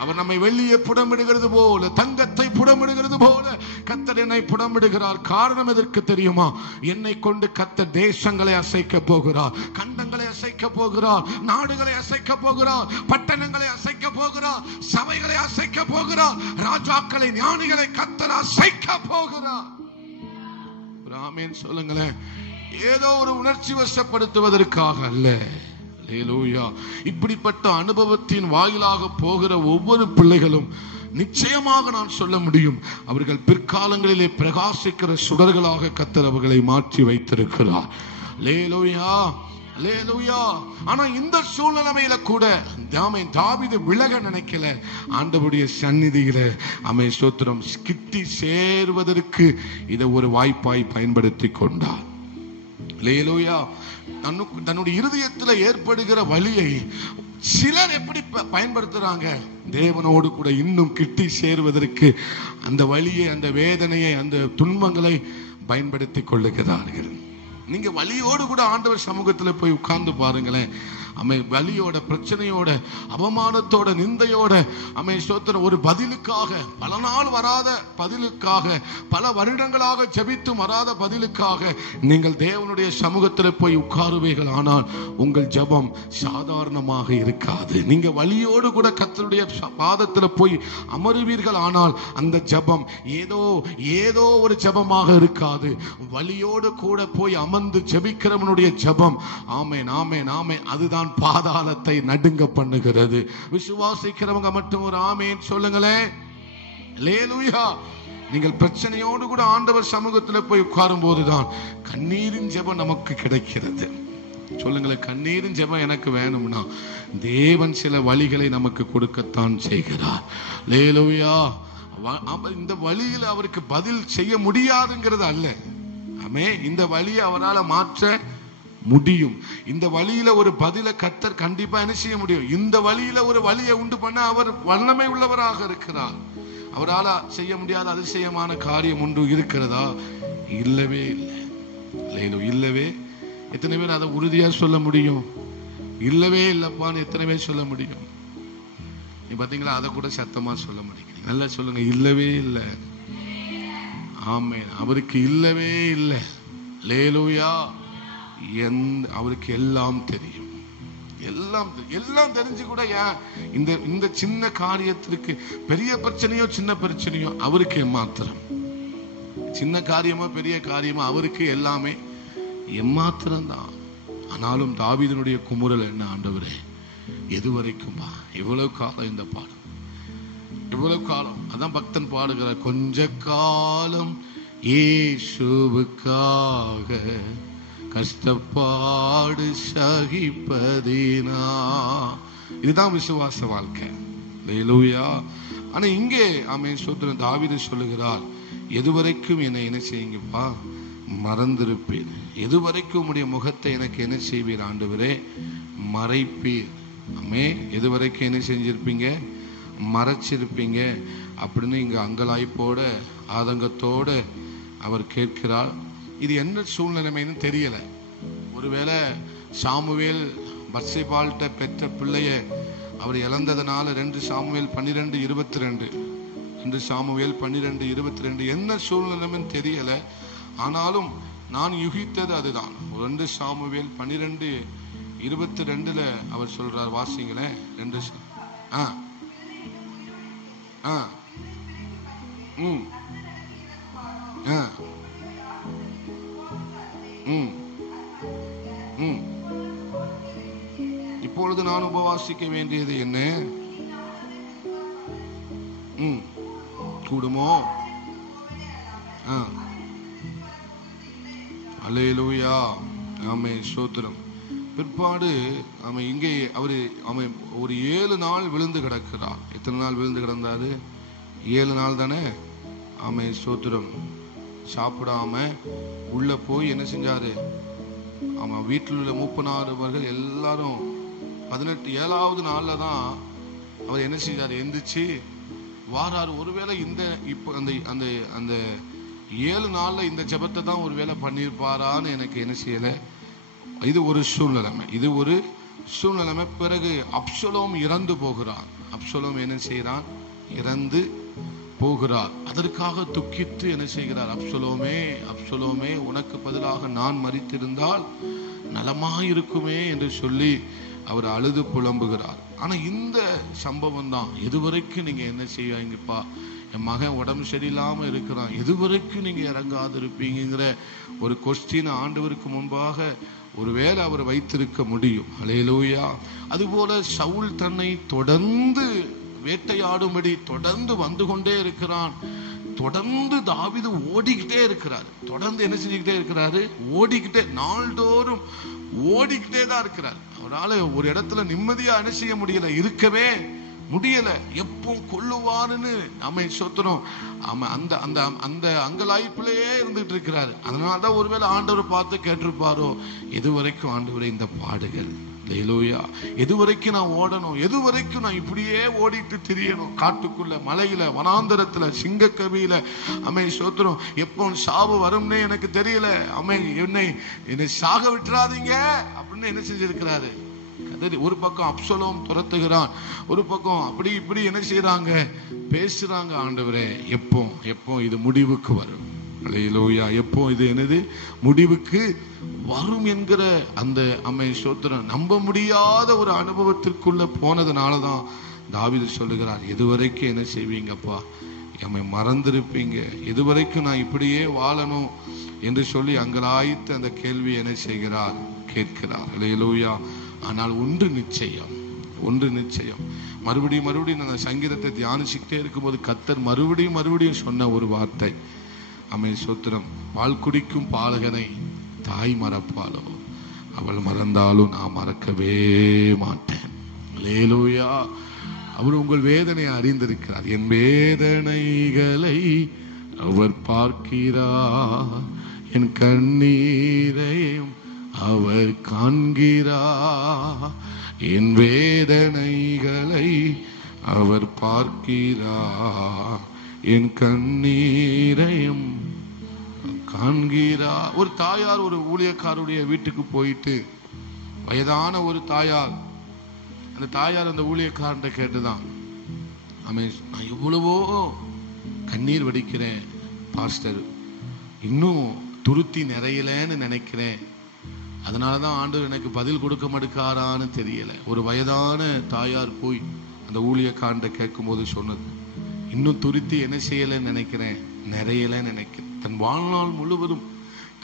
அவர் நம்மை வெள்ளியை புடமிடுகிறது போல, தங்கத்தை புடமிடுகிறது போல கர்த்தர் என்னை புடமிடுகிறார். காரணம் எதற்கு தெரியுமா? என்னை கொண்டு கர்த்தர் தேசங்களை அசைக்க போகிறார், கண்டங்களை அசைக்க போகிறார், நாடுகளை அசைக்க போகிறார், பட்டணங்களை அசைக்க போகிறார், சபைகளை அசைக்க போகிறார், ராஜாக்களை ஞானிகளை கர்த்தர் அசைக்க போகிறார். ஆமென் சொல்லுங்களேன். ஏதோ ஒரு உணர்ச்சி வசப்படுத்துவதற்காக அல்ல. அல்லேலூயா. இப்படிப்பட்ட அனுபவத்தின் வாயிலாக போகிற ஒவ்வொரு பிள்ளைகளும் நிச்சயமாக நான் சொல்ல முடியும், அவர்கள் பிற்காலங்களிலே பிரகாசிக்கிற சுடர்களாக கர்த்தர் அவர்களை மாற்றி வைத்திருக்கிறார். அல்லேலூயா, அல்லேலூயா. ஆனா இந்த சூழ்நிலையில கூட தாவீது விலக நினைக்கல. ஆண்டவருடைய சந்நிதியில ஸ்தோத்திரம் கிட்டி சேர்வதற்கு இதை ஒரு வாய்ப்பாய் பயன்படுத்தி கொண்டார். அல்லேலூயா. தன்னுடைய இருதயத்தில் ஏற்படுகிற வலியை சிலர் எப்படி பயன்படுத்துறாங்க? தேவனோடு கூட இன்னும் கிட்டி சேர்வதற்கு அந்த வலியை, அந்த வேதனையை, அந்த துன்பங்களை பயன்படுத்தி கொள்ளுகிறார்கள். நீங்க வலியோடு கூட ஆண்டவர் சமூகத்துல போய் உட்கார்ந்து பாருங்களேன். வலியோட, பிரச்சனையோட, அவமானத்தோட, நிந்தையோட ஸ்தோத்திரம் ஒரு பதிலுக்காக, பல நாள் வராத பதிலுக்காக, பல வருடங்களாக ஜெபித்து வராத பதிலுக்காக நீங்கள் தேவனுடைய சமூகத்தில் போய் உட்காருவீர்கள். ஆனால் உங்கள் ஜெபம் சாதாரணமாக இருக்காது. நீங்க வலியோடு கூட கர்த்தருடைய பாதத்தில் போய் அமருவீர்கள். ஆனால் அந்த ஜெபம் ஏதோ ஒரு ஜெபமாக இருக்காது. வலியோடு கூட போய் அமர்ந்து ஜெபிக்கிறவனுடைய ஜெபம் ஆமென், ஆமென், ஆமென், அதுதான் பாதாளத்தை நடுங்க பண்ணுகிறது. விசுவாசிக்கிறவங்க மட்டும் ஒரு ஆமென் சொல்லுங்களேன். அல்லேலூயா. நீங்கள் பிரச்சனையோடு கூட ஆண்டவர் சமூகத்தில் போய் உட்காரும் போதுதான் கண்ணீரின் ஜெபம் நமக்கு கிடைக்கிறது. சொல்லுங்களேன், கண்ணீரின் ஜெபம் எனக்கு வேணும்னா தேவன் சில வழிகளை நமக்கு கொடுக்கத்தான் செய்கிறார். அல்லேலூயா. இந்த வழியில் அவருக்கு பதில் செய்ய முடியாதுங்கிறது அல்ல. இந்த வழியை அவரால் மாற்ற முடியும். இந்த வழியில ஒரு பதில கர்த்தர் கண்டிப்பா என்ன செய்ய முடியும்? இந்த வழியில ஒரு வழியை உண்டு பண்ண அவர் வல்லமை உள்ளவராக இருக்கிறார். அவரால் செய்ய முடியாத அதிசயமான காரியம் ஒன்று இருக்கிறதா? இல்லவே இல்லை. இல்லவே. எத்தனை பேர் அதை உறுதியா சொல்ல முடியும்? இல்லவே இல்லப்பான்னு எத்தனை பேர் சொல்ல முடியும்? நீ பாத்தீங்களா, அதை கூட சத்தமா சொல்ல முடியும். நல்லா சொல்லுங்க, இல்லவே இல்லை. ஆமென். அவருக்கு இல்லவே இல்லை. அல்லேலூயா. அவருக்கு எல்லாம் தெரியும். எல்லாம் தெரிஞ்சு கூட இந்த சின்ன காரியத்திற்கு, பெரிய பிரச்சனையோ சின்ன பிரச்சனையோ அவருக்கு எம்மாத்திரம், சின்ன காரியமோ பெரிய காரியமோ அவருக்கு எல்லாமே எம்மாத்திரம் தான். ஆனாலும் தாவீதினுடைய குமுறல் என்ன? ஆண்டவரே, எது வரைக்கும்பா? எவ்வளவு காலம் இந்த பாடம்? எவ்வளவு காலம்? அதான் பக்தன் பாடுகிறார், கொஞ்ச காலம் இயேசுவுக்காக கஷ்டப்பாடு சகிப்பதினா. இதுதான் விசுவாச வாழ்க்கை. அல்லேலூயா. ஆனா இங்கே ஸ்தோத்திரம் தாவீது சொல்லுகிறார், எதுவரைக்கும் என்னை என்ன செய்யுங்கப்பா? மறந்திருப்பேன். எதுவரைக்கும் உம்முடைய முகத்தை எனக்கு என்ன செய்வீர் ஆண்டவரே? மறைப்பீர். எதுவரைக்கும் என்ன செஞ்சிருப்பீங்க? மறைச்சிருப்பீங்க அப்படின்னு இங்க அங்கலாய்ப்போட ஆதங்கத்தோட அவர் கேட்கிறார். இது என்ன சூழ்நிலைமைன்னு தெரியல. ஒருவேளை சாமுவேல் பத்சேபாள்கிட்ட பெற்ற பிள்ளைய அவர் இழந்ததுனால 2 சாமுவேல் 12:22 2 சாமுவேல் 12:22 என்ன சூழ்நிலைன்னு தெரியல. ஆனாலும் நான் யூகித்தது அதுதான். 2 சாமுவேல் 12:22 அவர் சொல்றார். வாசிங்களேன். 2 இப்பொழுது நான் உபவாசிக்க வேண்டியது என்ன? கூடுமோ? அல்லேலூயா. ஆமென். ஸ்தோத்திரம். பிற்பாடு இங்கே அவரு ஒரு 7 நாள் விழுந்து கிடக்கிறார். எத்தனை நாள் விழுந்து கிடந்தாரு? 7 நாள் தானே. ஸ்தோத்திரம். சாப்பிடாம உள்ள போய் என்ன செஞ்சாரு? வீட்டில் உள்ள மூப்பனாரவர்கள் எல்லாரும் 7வது நாள்ல தான் அவர் என்ன செஞ்சாரு? எந்திரிச்சு வாராரு. ஒருவேளை இப்போ அந்த 7 நாள்ல இந்த ஜெபத்தை தான் ஒருவேளை பண்ணியிருப்பாரான்னு எனக்கு என்ன செய்யல. இது ஒரு சூழ்நிலைமை. பிறகு அப்சலோம் இறந்து போகிறான். அப்சலோம் என்ன செய்யறான்? இறந்து போகிறார். அதற்காக துக்கித்து என்ன செய்கிறார்? அப்சலோமே, உனக்கு பதிலாக நான் மரித்திருந்தால் நலமாயிருக்குமே என்று சொல்லி அவர் அழுது புலம்புகிறார். ஆனா இந்த சம்பவம் தான், எதுவரைக்கும் நீங்க என்ன செய்வீங்கப்பா? என் மகன் உடம்பு சரியில்லாம இருக்கிறான், எதுவரைக்கும் நீங்க இறங்காது இருப்பீங்கிற ஒரு கொஸ்டின் ஆண்டவருக்கு முன்பாக ஒருவேளை அவர் வைத்திருக்க முடியும். அல்லேலூயா. அதுபோல சவுல் தன்னை தொடர்ந்து வேட்டையாடும்படி தொடர்ந்து வந்து கொண்டே இருக்கிறான். தொடர்ந்து தாவீது ஓடிக்கிட்டே இருக்கிறார். தொடர்ந்து என்ன செஞ்சுக்கிட்டே இருக்கிறாரு? ஓடிக்கிட்டே, நாள்தோறும் ஓடிக்கிட்டே தான் இருக்கிறார். அவரால் ஒரு இடத்துல நிம்மதியா என்ன செய்ய முடியல, இருக்கவே முடியல. எப்போ கொல்லுவான்னு நம்ம சொத்துறோம். அந்த அந்த அந்த அங்கலாய்ப்பிலேயே இருந்துட்டு இருக்கிறாரு. அதனாலதான் ஒருவேளை ஆண்டவர் பார்த்து கேட்டிருப்பாரோ, எது வரைக்கும் ஆண்டவரே இந்த பாடுகள், ஹல்லேலூயா, எது வரைக்கும் நான் ஓடணும், எது வரைக்கும் நான் இப்படியே ஓடிட்டு திரியணும், காட்டுக்குள்ள, மலையில, வனாந்தரத்துல, சிங்கக்கவியில, சோத்திரம், எப்போ சாவு வரும்னே எனக்கு தெரியல, என்னை சாக விட்டுறாதீங்க அப்படின்னு என்ன செஞ்சிருக்கிறாரு. ஒரு பக்கம் அப்சலோம் துரத்துகிறான், ஒரு பக்கம் அப்படி இப்படி என்ன செய்யறாங்க, பேசுறாங்க. ஆண்டவரே எப்போ இது முடிவுக்கு வரும், ஹல்லேலூயா, எப்போ இது என்னது முடிவுக்கு வரும் என்கிற அந்த சோத்திரம் நம்ப முடியாத ஒரு அனுபவத்திற்குள்ள போனதுனாலதான் தாவீது சொல்லுகிறார், எதுவரைக்கும் என்ன செய்வீங்கப்பா, எம்மை மறந்திருப்பீங்க, எதுவரைக்கும் நான் இப்படியே வாழணும் என்று சொல்லி அங்கலாய்த்து அந்த கேள்வி என்ன செய்கிறார், கேட்கிறார். ஹல்லேலூயா. ஆனால் ஒன்று நிச்சயம், மறுபடியும் அந்த சங்கீதத்தை தியானிச்சுக்கிட்டே இருக்கும்போது கர்த்தர் மறுபடியும் சொன்ன ஒரு வார்த்தை, சோத்திரம், பால் குடிக்கும் பாலகனை தாய் மறப்பாளோ, அவள் மறந்தாலும் நான் மறக்கவே மாட்டேன். ஹல்லேலூயா. அவர் உங்கள் வேதனையை அறிந்திருக்கிறார். என் வேதனைகளை அவர் பார்க்கிறார், என் கண்ணீரையும் அவர் காண்கிறார், என் வேதனைகளை அவர் பார்க்கிறார், என் கண்ணீரையும் காண்கிறார். ஒரு தாயார் ஒரு ஊழியக்காரருடைய வீட்டுக்கு போயிட்டு, வயதான ஒரு தாயார், அந்த தாயார் அந்த ஊழியக்காரன்ட்ட கேட்டுதான், நான் எவ்வளவோ கண்ணீர் வடிக்கிறேன் பாஸ்டர், இன்னும் துருத்தி நிறையலன்னு நினைக்கிறேன், அதனாலதான் ஆண்டவர் எனக்கு பதில் கொடுக்க மாட்டாரான்னு தெரியல. ஒரு வயதான தாயார் போய் அந்த ஊழியக்காரன்ட்ட கேட்கும் போது சொன்னது, இன்னும் துருத்தி என்ன செய்யலன்னு நினைக்கிறேன், நிறையலன்னு நினைக்கிறேன். தன் வாழ்நாள் முழுவதும்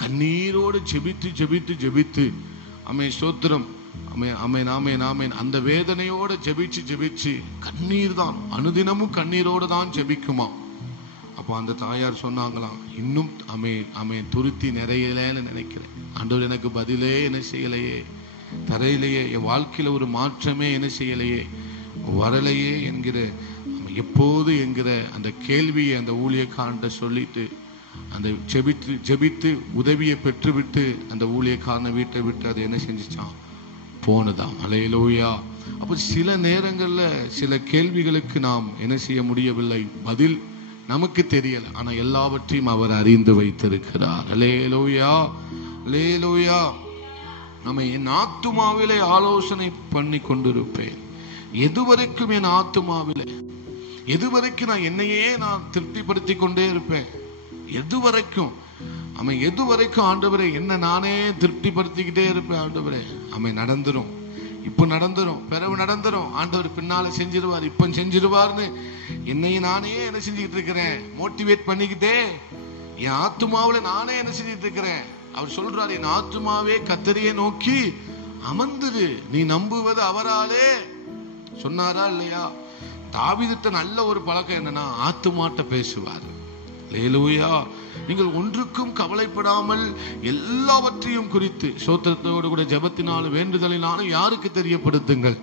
கண்ணீரோடு ஜெபித்து ஸ்தோத்திரம், அந்த வேதனையோட ஜெபிச்சு கண்ணீர் தான், அனுதினமும் கண்ணீரோடு தான் ஜெபிக்குமா. அப்போ அந்த தாயார் சொன்னாங்களாம், இன்னும் துருத்தி நிறையலன்னு நினைக்கிறேன், ஆண்டவர் எனக்கு பதிலே என்ன செய்யலையே, தரையிலேயே என் வாழ்க்கையில ஒரு மாற்றமே என்ன செய்யலையே, வரலையே என்கிற எப்போது என்கிற அந்த கேள்வியை அந்த ஊழியக்காரன்ட்ட சொல்லிட்டு, அந்த ஜெபித்து உதவியை பெற்றுவிட்டு அந்த ஊழியக்காரனை வீட்டை விட்டு அது என்ன செஞ்சுச்சான், போனதாம். ஹல்லேலூயா. அப்ப சில நேரங்கள்ல சில கேள்விகளுக்கு நாம் என்ன செய்ய முடியவில்லை, பதில் நமக்கு தெரியல, ஆனா எல்லாவற்றையும் அவர் அறிந்து வைத்திருக்கிறார். ஹல்லேலூயா, ஹல்லேலூயா. நம்ம என் ஆத்துமாவிலே ஆலோசனை பண்ணி கொண்டிருப்பேன், எதுவரைக்கும் என் ஆத்துமாவிலே, எதுவரைக்கும் நான் என்னையே நான் திருப்திப்படுத்தி கொண்டே இருப்பேன், எதுவரைக்கும் ஆண்டவரே என்ன நானே திருப்திப்படுத்திக்கிட்டே இருப்பேன். ஆண்டவரே நடந்துரும், இப்ப நடந்துரும், பிறகு நடந்துரும், ஆண்டவர் பின்னால செஞ்சிருவார், இப்ப செஞ்சிருவார்னு என்னையும் நானே என்ன செஞ்சுக்கிட்டு இருக்கிறேன், மோட்டிவேட் பண்ணிக்கிட்டே என் ஆத்துமாவில நானே என்ன செஞ்சுட்டு இருக்கிறேன். அவர் சொல்றாரு, என் ஆத்துமாவே கர்த்தரையே நோக்கி அமர்ந்துரு, நீ நம்புவது அவராலே சொன்னாரா இல்லையா. தாவீதுட்ட நல்ல ஒரு பழக்கம் என்னன்னா, ஆத்துமாட்ட பேசுவார். ஹல்லேலூயா. நீங்கள் ஒன்றுக்கும் கவலைப்படாமல் எல்லாவற்றையும் குறித்து ஸ்தோத்திரத்தோடு கூட ஜெபத்தினாலும் வேண்டுதலினாலும் யாருக்கு தெரியப்படுத்துங்கள்,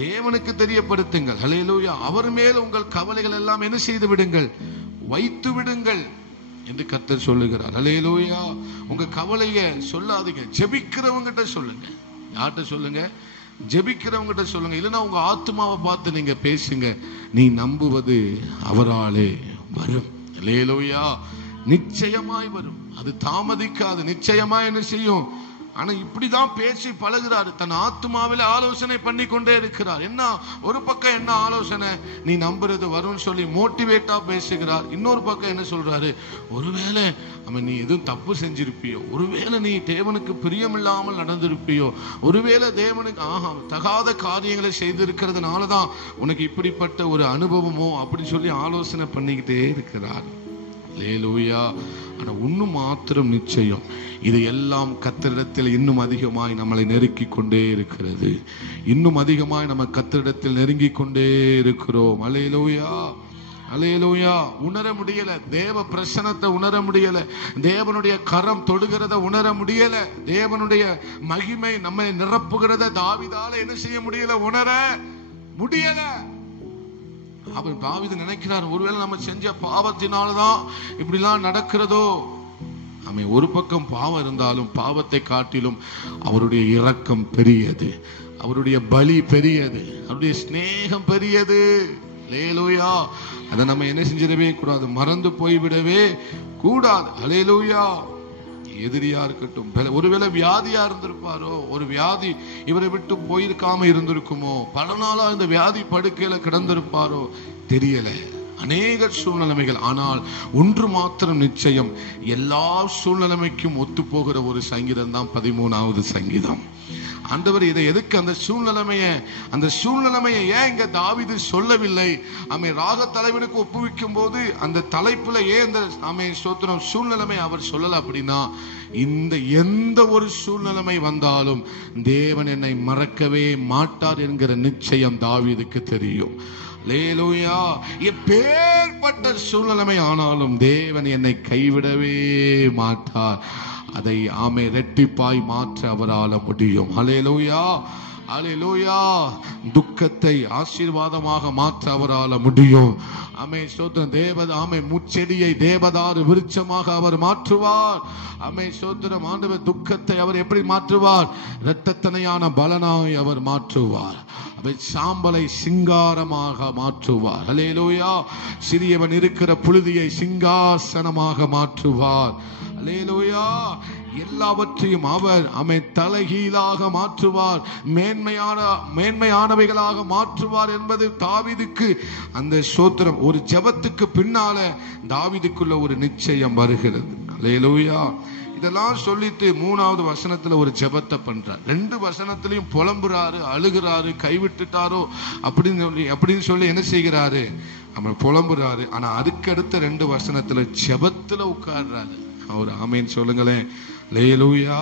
தேவனுக்கு தெரியப்படுத்துங்கள். ஹல்லேலூயா. அவர் மேல் உங்கள் கவலைகள் எல்லாம் என்ன செய்து விடுங்கள், வைத்து விடுங்கள் என்று கர்த்தர் சொல்லுகிறார். ஹல்லேலூயா. உங்க கவலைய சொல்லாதீங்க, ஜெபிக்கிறவங்கிட்ட சொல்லுங்க. யார்கிட்ட சொல்லுங்க, ஜெபிக்கிறவங்கிட்ட சொல்லுங்க. இல்லைன்னா உங்க ஆத்மாவை பார்த்து நீங்க பேசுங்க, நீ நம்புவது அவராலே வரும். ஹல்லேலூயா. நிச்சயமாய் வரும், அது தாமதிக்காது, நிச்சயமாய் என்ன செய்யும். ஆனா இப்படிதான் பேசி பழகுறாரு, தன் ஆத்மாவில ஆலோசனை பண்ணி கொண்டே இருக்கிறார். என்ன ஒரு பக்கம் என்ன ஆலோசனை, நீ நம்புறது வரும்னு சொல்லி மோட்டிவேட்டா பேசுகிறார். இன்னொரு பக்கம் என்ன சொல்றாரு, ஒருவேளை நீ எதுவும் தப்பு செஞ்சிருப்பியோ, ஒருவேளை நீ தேவனுக்கு பிரியமில்லாமல் நடந்திருப்பியோ, ஒருவேளை தேவனுக்கு தகாத காரியங்களை செய்திருக்கிறதுனாலதான் உனக்கு இப்படிப்பட்ட ஒரு அனுபவமோ அப்படின்னு சொல்லி ஆலோசனை பண்ணிக்கிட்டே இருக்கிறார். ஹல்லேலூயா. ஆனா ஒண்ணு மாத்திரம் நிச்சயம், இது எல்லாம் கர்த்தரிடத்தில் இன்னும் அதிகமாய் நம்மளை நெருக்கி கொண்டே இருக்கிறது. இன்னும் அதிகமாய் நம்ம கர்த்தரிடத்தில் நெருங்கி கொண்டே இருக்கிறோம். அல்லேலூயா, அல்லேலூயா. உணர முடியல, தேவ பிரசன்னத்தை உணர முடியல, தேவனுடைய கரம் தொடுகிறத உணர முடியல, தேவனுடைய மகிமை நம்மை நிரப்புகிறத தாவீதால என்ன செய்ய முடியல, உணர முடியல. அவர் தாவீது நினைக்கிறார், ஒருவேளை நம்ம செஞ்ச பாவத்தினாலதான் இப்படிலாம் நடக்கிறதோ. ஒரு பக்கம் பாவம் இருந்தாலும் பாவத்தை காட்டிலும் அவருடைய இரக்கம் பெரியது, அவருடைய பலி பெரியது, அவருடைய ஸ்நேகம் பெரியது. அல்லேலூயா. அதை நம்ம என்ன செஞ்சிடவே கூடாது, மறந்து போய்விடவே கூடாது. அல்லேலூயா. எதிரியா இருக்கட்டும், ஒருவேளை வியாதியா இருந்திருப்பாரோ, ஒரு வியாதி இவரை விட்டு போயிருக்காம இருந்திருக்குமோ, பல நாளா இந்த வியாதி படுக்கையில கிடந்திருப்பாரோ, தெரியல. அநேக சூழ்நிலைமைகள். ஆனால் ஒன்று மாத்திரம் நிச்சயம், எல்லா சூழ்நிலைமைக்கும் ஒத்து போகிற ஒரு சங்கீதம் தான் 13வது சங்கீதம். ஆண்டவர் இதை எதுக்கு, அந்த சூழ்நிலைமையை ஏன் இங்க தாவீது சொல்லவில்லை? ராக தலைவனுக்கு ஒப்புவிக்கும் போது அந்த தலைப்புல ஏன் இந்த ஸ்தோத்திரம் சூழ்நிலைமை அவர் சொல்லல அப்படின்னா, இந்த எந்த ஒரு சூழ்நிலைமை வந்தாலும் தேவன் என்னை மறக்கவே மாட்டார் என்கிற நிச்சயம் தாவீதுக்கு தெரியும். அல்லேலூயா. எப்பேற்பட்ட சூழ்நிலைமை ஆனாலும் தேவன் என்னை கைவிடவே மாட்டார். அதை ரெட்டிப்பாய் மாற்ற அவரால் முடியும். அல்லேலூயா, அல்லேலூயா. துக்கத்தை ஆசீர்வாதமாக மாற்ற அவரால் முடியும். ஸ்தோத்திரம். முச்செடியை தேவதாரு விருட்சமாக அவர் மாற்றுவார். ஸ்தோத்திரம். ஆண்டவர் துக்கத்தை அவர் எப்படி மாற்றுவார்? இரட்டத்தனையான பலனாய் அவர் மாற்றுவார். சாம்பலை சிங்காரமாக மாற்றுவார். அல்லேலூயா. சிறியவன் இருக்கிற புழுதியை சிங்காசனமாக மாற்றுவார். அல்லேலூயா. எல்லாவற்றையும் அவர் தலைகீழாக மாற்றுவார், மேன்மையானவைகளாக மாற்றுவார் என்பது தாவீதுக்கு அந்த ஸ்தோத்திரம். ஒரு ஜெபத்துக்கு பின்னால தாவீதுக்குள்ள ஒரு நிச்சயம் வருகிறது. அல்லேலூயா. இதெல்லாம் சொல்லிட்டு 3வது வசனத்துல ஒரு ஜெபத்தை பண்றார். 2 வசனத்திலையும் புலம்புறாரு, அழுகிறாரு, கைவிட்டுட்டாரோ அப்படின்னு சொல்லி என்ன செய்கிறாரு, புலம்புறாரு. ஆனா அதுக்கடுத்த 2 வசனத்துல ஜெபத்துல உட்கார்றாரு. அவர் ஆமேன் சொல்லுங்களேன். அல்லேலூயா.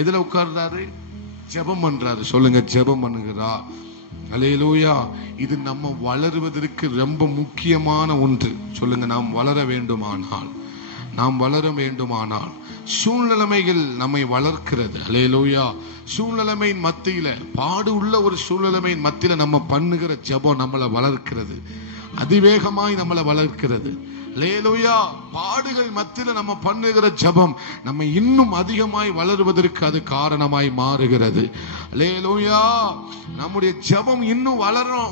எதுல உட்கார்றாரு? ஜெபம் பண்றாரு. சொல்லுங்க, ஜெபம் பண்ணுகிறார். அல்லேலூயா. இது நம்ம வளருவதற்கு ரொம்ப முக்கியமான ஒன்று. சொல்லுங்க, நாம் வளர வேண்டுமானால் சூழ்நிலைமைகள் நம்மை வளர்க்கிறது. அல்லேலூயா. சூழ்நிலைமையின் மத்தியில, பாடு உள்ள ஒரு சூழ்நிலைமையின் மத்தியில நம்ம பண்ணுகிற ஜெபம் நம்மளை வளர்க்கிறது, அதிவேகமாய் நம்மளை வளர்க்கிறது. அல்லேலூயா. பாடுகள் மத்தியில நம்ம பண்ணுகிற ஜெபம் நம்ம இன்னும் அதிகமாய் வளருவதற்கு அது காரணமாய் மாறுகிறது. அல்லேலூயா. நம்முடைய ஜெபம் இன்னும்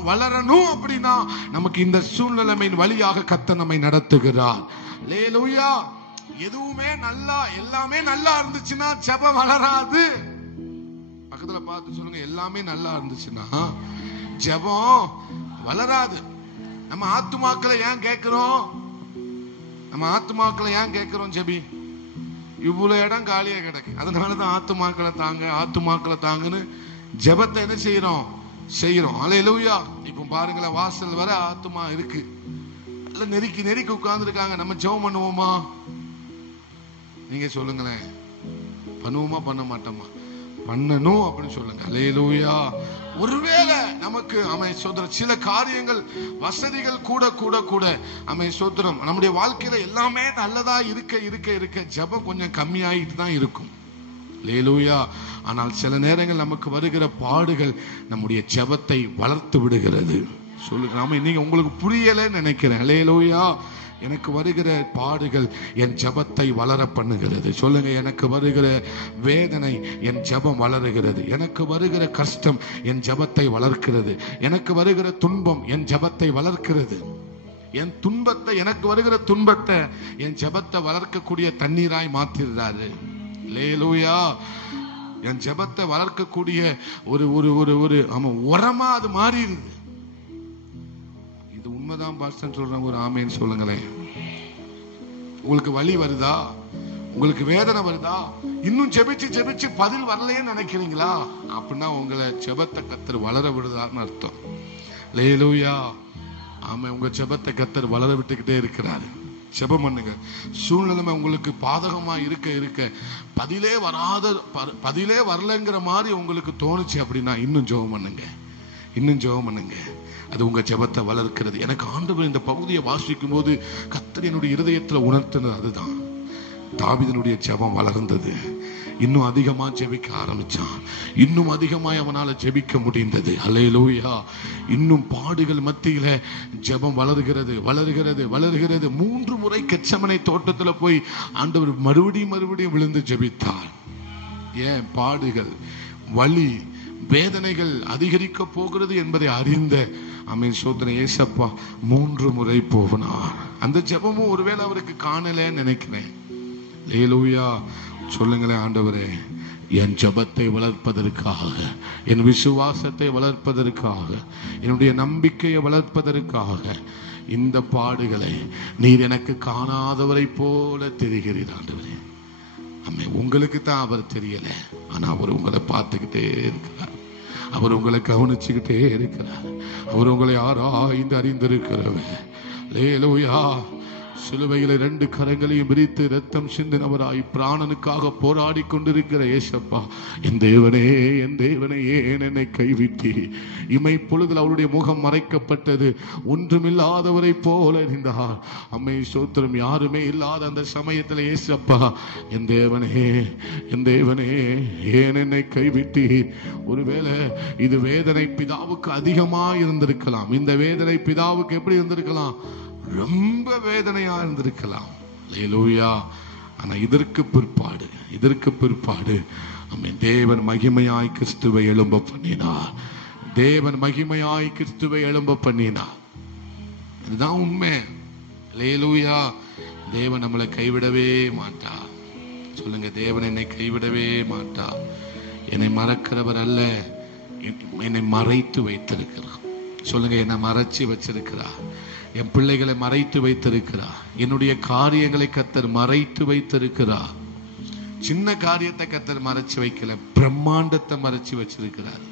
வளரணும் அப்படின்னா நமக்கு இந்த சூழ்நிலைமையின் வழியாக கர்த்தர் நம்மை நடத்துகிறார். அல்லேலூயா. எல்லாமே நல்லா இருந்துச்சுன்னா ஜெபம் வளராது. பக்கத்துல பார்த்து சொல்லுங்க, எல்லாமே நல்லா இருந்துச்சுன்னா ஜெபம் வளராது. நம்ம ஆத்துமாக்களை ஏன் கேட்கிறோம்? ஜெபி, இவ்வளவு இடம் காலியா கிடக்கு, அதனாலதான் ஆத்துமாக்களை தாங்கன்னு ஜெபத்தை என்ன செய்யறோம். அல்லேலூயா. இப்ப பாருங்களேன், வாசல் வர ஆத்துமா இருக்கு, நெருக்கி உட்கார்ந்து இருக்காங்க. நம்ம ஜெபம் பண்ணுவோமா? நீங்க சொல்லுங்களேன். பண்ணுவோமா, பண்ண மாட்டோமா? பண்ணணும் அப்படின்னு சொல்லுங்க. அல்லேலூயா. ஒருவேளை நமக்கு சில காரியங்கள், வசதிகள் கூட சோத்திரம் நம்முடைய வாழ்க்கையில எல்லாமே நல்லதா இருக்க ஜெபம் கொஞ்சம் கம்மியாயிட்டு தான் இருக்கும். அல்லேலூயா. ஆனால் சில நேரங்கள் நமக்கு வருகிற பாடுகள் நம்முடைய ஜெபத்தை வளர்த்து விடுகிறது. சொல்லுங்க, நீங்க உங்களுக்கு புரியலன்னு நினைக்கிறேன். அல்லேலூயா. எனக்கு வருகிற பாடுகள் என் ஜெபத்தை வளர பண்ணுகிறது. சொல்லுங்க, எனக்கு வருகிற வேதனை என் ஜெபம் வளருகிறது. எனக்கு வருகிற கஷ்டம் என் ஜெபத்தை வளர்க்கிறது. எனக்கு வருகிற துன்பம் என் ஜெபத்தை வளர்க்கிறது. எனக்கு வருகிற துன்பத்தை என் ஜெபத்தை வளர்க்கக்கூடிய தண்ணீராய் மாற்றிடுறாரு. அல்லேலூயா. என் ஜெபத்தை வளர்க்கக்கூடிய ஒரு உரமா அது மாறிடுது. இது உண்மைதான் பாஸ்டர் சொல்றேன். ஒரு ஆமேன்னு சொல்லுங்களேன். உங்களுக்கு வலி வருதா? உங்களுக்கு வேதனை வருதா? இன்னும் ஜெபிச்சு பதில் வரலையேன்னு நினைக்கிறீங்களா? அப்படின்னா உங்களை ஜெபத்தை கர்த்தர் வளர விடுதான்னு அர்த்தம். அல்லேலூயா. ஆமா, உங்க ஜெபத்தை கர்த்தர் வளர விட்டுக்கிட்டே இருக்கிறாரு. ஜெபம் பண்ணுங்க. சூழ்நிலைமை உங்களுக்கு பாதகமா இருக்க இருக்க பதிலே வரலங்கிற மாதிரி உங்களுக்கு தோணுச்சு அப்படின்னா இன்னும் ஜெபம் பண்ணுங்க, இன்னும் ஜெபம் பண்ணுங்க. அது உங்க ஜெபத்தை வளர்க்கிறது. எனக்கு ஆண்டவர் இந்த பகுதியை வாசிக்கும் போது கர்த்தர் என்னுடைய இருதயத்துல உணர்த்தினது அதுதான். தாவீதினுடைய ஜெபம் வளர்ந்தது. இன்னும் அதிகமா ஜெபிக்க ஆரம்பிச்சான். இன்னும் அதிகமாய் அவனால ஜெபிக்க முடிந்தது. அல்லேலூயா. இன்னும் பாடுகள் மத்தியில ஜெபம் வளர்கிறது, வளர்கிறது, வளர்கிறது. 3 முறை கெத்செமனே தோட்டத்துல போய் ஆண்டவர் மறுபடியும் விழுந்து ஜெபித்தார். ஏன்? பாடுகள், வலி, வேதனைகள் அதிகரிக்க போகிறது என்பதை அறிந்த ஆமென் சோதனை ஏசப்பா 3 முறை போனார். அந்த ஜெபமும் ஒருவேளை அவருக்கு காணலன்னு நினைக்கிறேன். அல்லேலூயா. சொல்லுங்களேன், ஆண்டவரே என் ஜெபத்தை வளர்ப்பதற்காக, என் விசுவாசத்தை வளர்ப்பதற்காக, என்னுடைய நம்பிக்கையை வளர்ப்பதற்காக இந்த பாடுகளை நீர் எனக்கு காணாதவரை போல தெரிகிறீர் ஆண்டவரே. ஆமே, உங்களுக்கு தான் அவர் தெரியல, ஆனா அவர் உங்களை பார்த்துக்கிட்டே இருக்கிறார். அவர் உங்களை கவனிச்சுக்கிட்டே இருக்கிறார். அவர் உங்களை ஆராய்ந்து அறிந்திருக்கிறவர். அல்லேலூயா. சிலுவையில 2 கரங்களையும் விரித்து ரத்தம் சிந்தினவராய் பிராணனுக்காக போராடி கொண்டிருக்கிற ஏசப்பா, என் தேவனே, என் தேவனே, ஏன் என்னை கைவிட்டி? இமை பொழுதில் அவருடைய முகம் மறைக்கப்பட்டது. ஒன்றுமில்லாதவரை போல இருந்தார். அம்மை சோத்திரம். யாருமே இல்லாத அந்த சமயத்தில் ஏசப்பா, என் தேவனே, என் தேவனே, ஏன் என்னை கைவிட்டி? ஒருவேளை இது வேதனை பிதாவுக்கு அதிகமா இருந்திருக்கலாம். இந்த வேதனை பிதாவுக்கு எப்படி இருந்திருக்கலாம்? ரொம்ப வேதனையா இருந்திருக்கலாம். அல்லேலூயா. ஆனா இதற்கு பிற்பாடு ஆமென், தேவன் மகிமையாய் கிறிஸ்துவை எழும்ப பண்ணினார். தேவன் மகிமையாய் கிறிஸ்துவை எழும்ப பண்ணினார். இதுதான் உண்மை. அல்லேலூயா. தேவன் நம்மளை கைவிடவே மாட்டார். சொல்லுங்க, தேவன் என்னை கைவிடவே மாட்டார். என்னை மறக்கிறவர் அல்ல, என்னை மறைத்து வைத்திருக்கிறார். சொல்லுங்க, என்னை மறைச்சு வச்சிருக்கிறார். என் பிள்ளைகளை மறைத்து வைத்திருக்கிறார். என்னுடைய காரியங்களை கர்த்தர் மறைத்து வைத்திருக்கிறார். சின்ன காரியத்தை கர்த்தர் மறைச்சு வைக்கல, பிரம்மாண்டத்தை மறைச்சு வச்சிருக்கிறார்.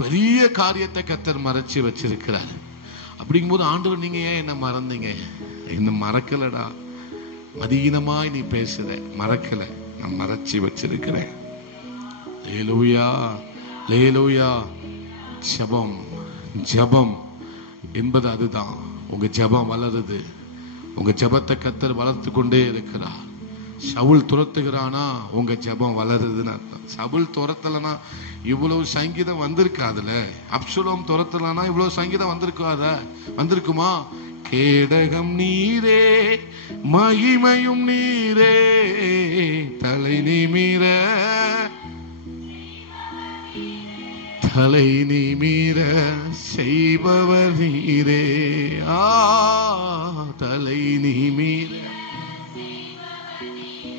பெரிய காரியத்தை கர்த்தர் மறைச்சு வச்சிருக்கிறார். அப்படிங்கும்போது ஆண்டவர், நீங்க ஏன் என்ன மறந்தீங்க? இன்னும் மறக்கலடா, மதீனமாய் நீ பேசுற, மறக்கல, நான் மறைச்சு வச்சிருக்கிறேன். அல்லேலூயா, அல்லேலூயா. ஜெபம், ஜெபம் என்பது அதுதான். உங்க ஜெபம் வளருது. உங்க ஜெபத்தை கர்த்தர் வளர்த்து கொண்டே இருக்கிறார். சவுல் துரத்துகிறானா, உங்க ஜெபம் வளருதுன்னு அர்த்தம். சவுல் துரத்தலனா இவ்வளவு சங்கீதம் வந்திருக்காதுல. அப்சலோம் துரத்தலனா இவ்வளவு சங்கீதம் வந்திருக்குமா? கேடகம் நீரே, மகிமையும் நீரே, தலை நிமிர செய்பவர் நீரே. தலை நிமிர.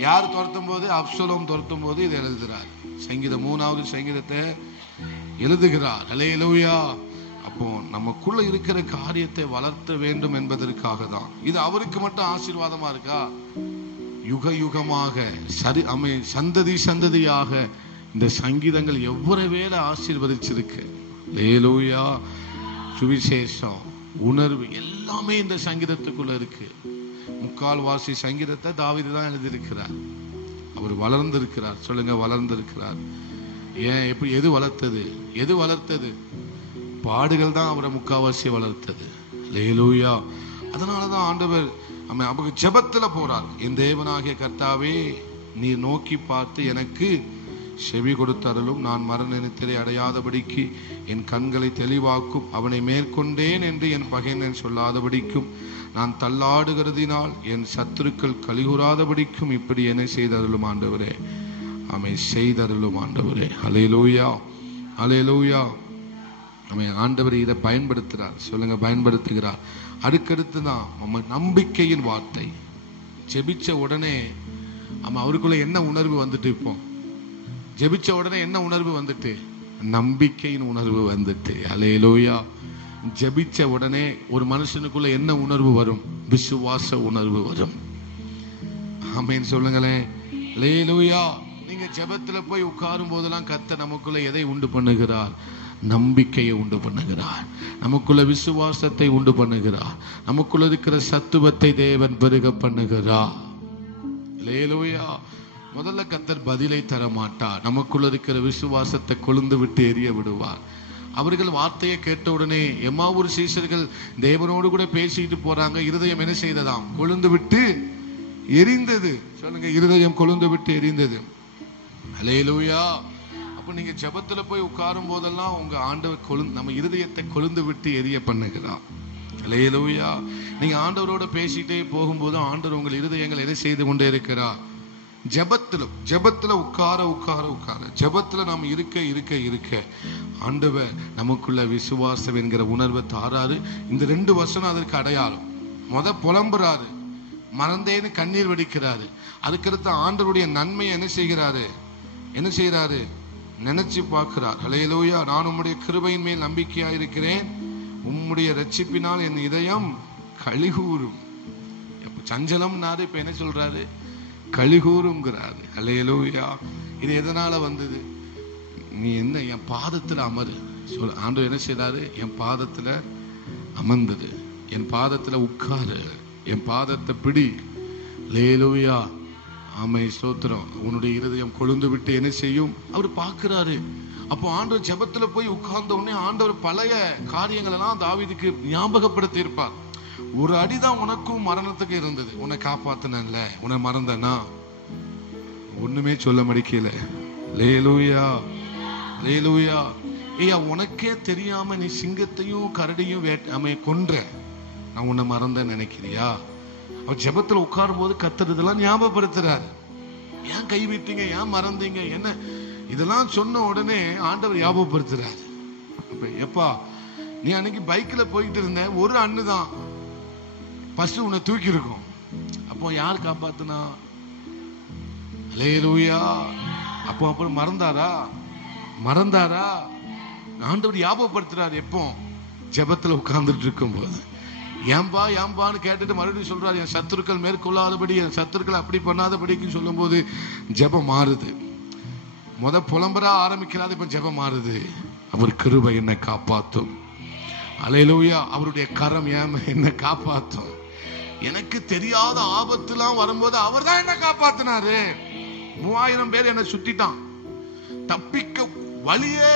யார் துரத்தும் போது? அப்சலோம் துரத்தும் போது இதை எழுதுகிறார். சங்கீதம் 3வது சங்கீதத்தை எழுதுகிறார். அல்லேலூயா. அப்போ நமக்குள்ள இருக்கிற காரியத்தை வளர்த்த வேண்டும் என்பதற்காக தான். இது அவருக்கு மட்டும் ஆசீர்வாதமா இருக்கா? யுக யுகமாக சந்ததி சந்ததியாக இந்த சங்கீதங்கள் எவ்வளவு வேலை ஆசீர்வதிச்சிருக்கு. அல்லேலூயா. சுவிசேஷம், உணர்வு எல்லாமே இந்த சங்கீதத்துக்குள்ள இருக்கு. 3/4 சங்கீதத்தை தாவீது தான் எழுதியிருக்கிறார். அவர் வளர்ந்திருக்கிறார். சொல்லுங்க, வளர்ந்திருக்கிறார். ஏன்? எப்படி? எது வளர்த்தது? பாடுகள் தான் அவரை 3/4 வளர்த்தது. அல்லேலூயா. அதனாலதான் ஆண்டவர் அவங்க ஜெபத்துல போறார். என் தேவனாகிய கர்த்தாவே, நீ நோக்கி பார்த்து எனக்கு செவி கொடுத்தருளும். நான் மரண நித்திரை அடையாதபடிக்கு என் கண்களை தெளிவாக்கும். அவனை மேற்கொண்டேன் என்று என் பகைஞன் சொல்லாதபடிக்கும், நான் தள்ளாடுகிறதினால் என் சத்துருக்கள் கலிகூறாதபடிக்கும் இப்படி என்ன செய்தருளும் ஆண்டவரே. செய்தருளும் ஆண்டவரே. அல்லேலூயா, அல்லேலூயா. ஆண்டவர் இதை பயன்படுத்துகிறார். சொல்லுங்க, பயன்படுத்துகிறார். அடுக்கடுத்து தான் நம்ம நம்பிக்கையின் வார்த்தை. ஜெபிச்ச உடனே அவருக்குள்ள என்ன உணர்வு வந்துட்டு? இப்போ ஜெபிச்ச உடனே என்ன உணர்வு வந்துட்டு? நம்பிக்கையின் உணர்வு வந்துட்டு. அல்லேலூயா. ஜெபிச்ச உடனே ஒரு மனுஷனுக்குள்ள என்ன உணர்வு வரும்? விசுவாச உணர்வு வரும். ஆமென் சொல்லுங்களேன். அல்லேலூயா. நீங்க ஜெபத்துல போய் உட்காரும் போதெல்லாம் கர்த்தர் நமக்குள்ள எதை உண்டு பண்ணுகிறார்? நம்பிக்கையை உண்டு பண்ணுகிறார், நமக்குள்ள விசுவாசத்தை உண்டு பண்ணுகிறார், நமக்குள்ள இருக்கிற சத்துவத்தை தேவன் பெருக பண்ணுகிறார். அல்லேலூயா. முதல்ல கர்த்தர் பதிலை தர மாட்டார், நமக்குள்ள இருக்கிற விசுவாசத்தை கொழுந்து விட்டு எரிய விடுவார். அவர்கள் வார்த்தையை கேட்ட உடனே எம்மாவூர் சீஷர்கள் தேவனோடு கூட பேசிட்டு போறாங்க. இருதயம் என்ன செய்ததாம்? கொழுந்து விட்டு எரிந்தது. சொல்லுங்க, இருதயம் கொழுந்து விட்டு எரிந்தது. அல்லேலூயா. அப்ப நீங்க ஜெபத்துல போய் உட்காரும் போதெல்லாம் உங்க ஆண்டவர் நம்ம இருதயத்தை கொழுந்து விட்டு எரிய பண்ணுகிறார். அல்லேலூயா. நீங்க ஆண்டவரோட பேசிட்டே போகும்போது ஆண்டவர் உங்கள் இருதயங்கள் எதை செய்து கொண்டே இருக்கிறார்? ஜெபத்துல உட்கார ஜெபத்துல நாம் இருக்க ஆண்டவர் நமக்குள்ள விசுவாசம் என்கிற உணர்வை தாராரு. இந்த 2 வசனம் அதற்கு அடையாளம். புலம்புறாரு, மறந்தேன்னு கண்ணீர் வடிக்கிறாரு. அதுக்கடுத்து ஆண்டவருடைய நன்மையை என்ன செய்கிறாரு? நினைச்சு பார்க்கிறார். அல்லேலூயா. நான் உம்முடைய கிருபையின் மேல் நம்பிக்கையா இருக்கிறேன், உம்முடைய ரட்சிப்பினால் என் இதயம் கலிகூரும். சஞ்சலம்னாரு, இப்ப என்ன சொல்றாரு? கலிகூருங்கிறாரு. அல்லேலூயா. இது எதனால வந்தது? நீ என்ன என் பாதத்துல அமரு. ஆண்டவர் என்ன செய்தாரு? என் பாதத்துல அமர்ந்தது, என் பாதத்துல உட்காரு, என் பாதத்தை பிடி. அல்லேலூயா. ஆமை ஸ்தோத்திரம். உன்னுடைய இருதயம் கொழுந்து விட்டு என்ன செய்யும்? அவர் பார்க்கிறாரு. அப்போ ஆண்டவர் ஜெபத்துல போய் உட்கார்ந்த உடனே ஆண்டவர் பழைய காரியங்கள் எல்லாம் தாவீதுக்கு ஞாபகப்படுத்தி இருப்பார். ஒரு அடிதான் உனக்கும் மரணத்துக்கு இருந்தது, உன்னை காப்பாத்தினல்ல, உன்னை மறந்தனா? ஒண்ணுமே சொல்ல முடியல. அல்லேலூயா. அல்லேலூயா. ஐயா, உனக்கே தெரியாம நீ சிங்கத்தையும் கரடியும் கொன்ற, நான் உன்னை மறந்தேன்னு நினைக்கிறியா? அவர் ஜெபத்துல உட்காரும் போது கர்த்தர் இதெல்லாம் ஞாபகப்படுத்துறாரு. ஏன் கைவிட்டீங்க, ஏன் மறந்தீங்க, என்ன இதெல்லாம் சொன்ன உடனே ஆண்டவர் ஞாபகப்படுத்துறாரு. எப்பா, நீ அன்னைக்கு பைக்ல போயிட்டு இருந்த, ஒரு அண்ணுதான் பசு உன்னை தூக்கி இருக்கும். அப்போ யார் காப்பாத்துனா? அல்லேலூயா. அப்போ அப்புறம் மறந்தாரா? ஆண்டவர் ஞாபகப்படுத்துறாரு. எப்போ? ஜெபத்துல உட்கார்ந்துட்டு இருக்கும் போது. ஏம்பான்னு கேட்டுட்டு மறுபடியும் சொல்றாரு, என் சத்துருக்கள் மேற்கொள்ளாதபடி, என் சத்துருக்கள் அப்படி பண்ணாதபடிக்கு சொல்லும் போது ஜெபம் மாறுது. புலம்பரா ஆரம்பிக்கிறாது, இப்ப ஜெபம் மாறுது. அவர் கிருபை என்னை காப்பாத்தும். அல்லேலூயா. அவருடைய கரம் என்னை காப்பாத்தும். எனக்கு தெரியாத ஆபத்துலாம் வரும்போது அவர் தான் என்ன காப்பாத்தினாரு. 3000 பேர் என்ன சுத்திட்டான், தப்பிக்க வழியே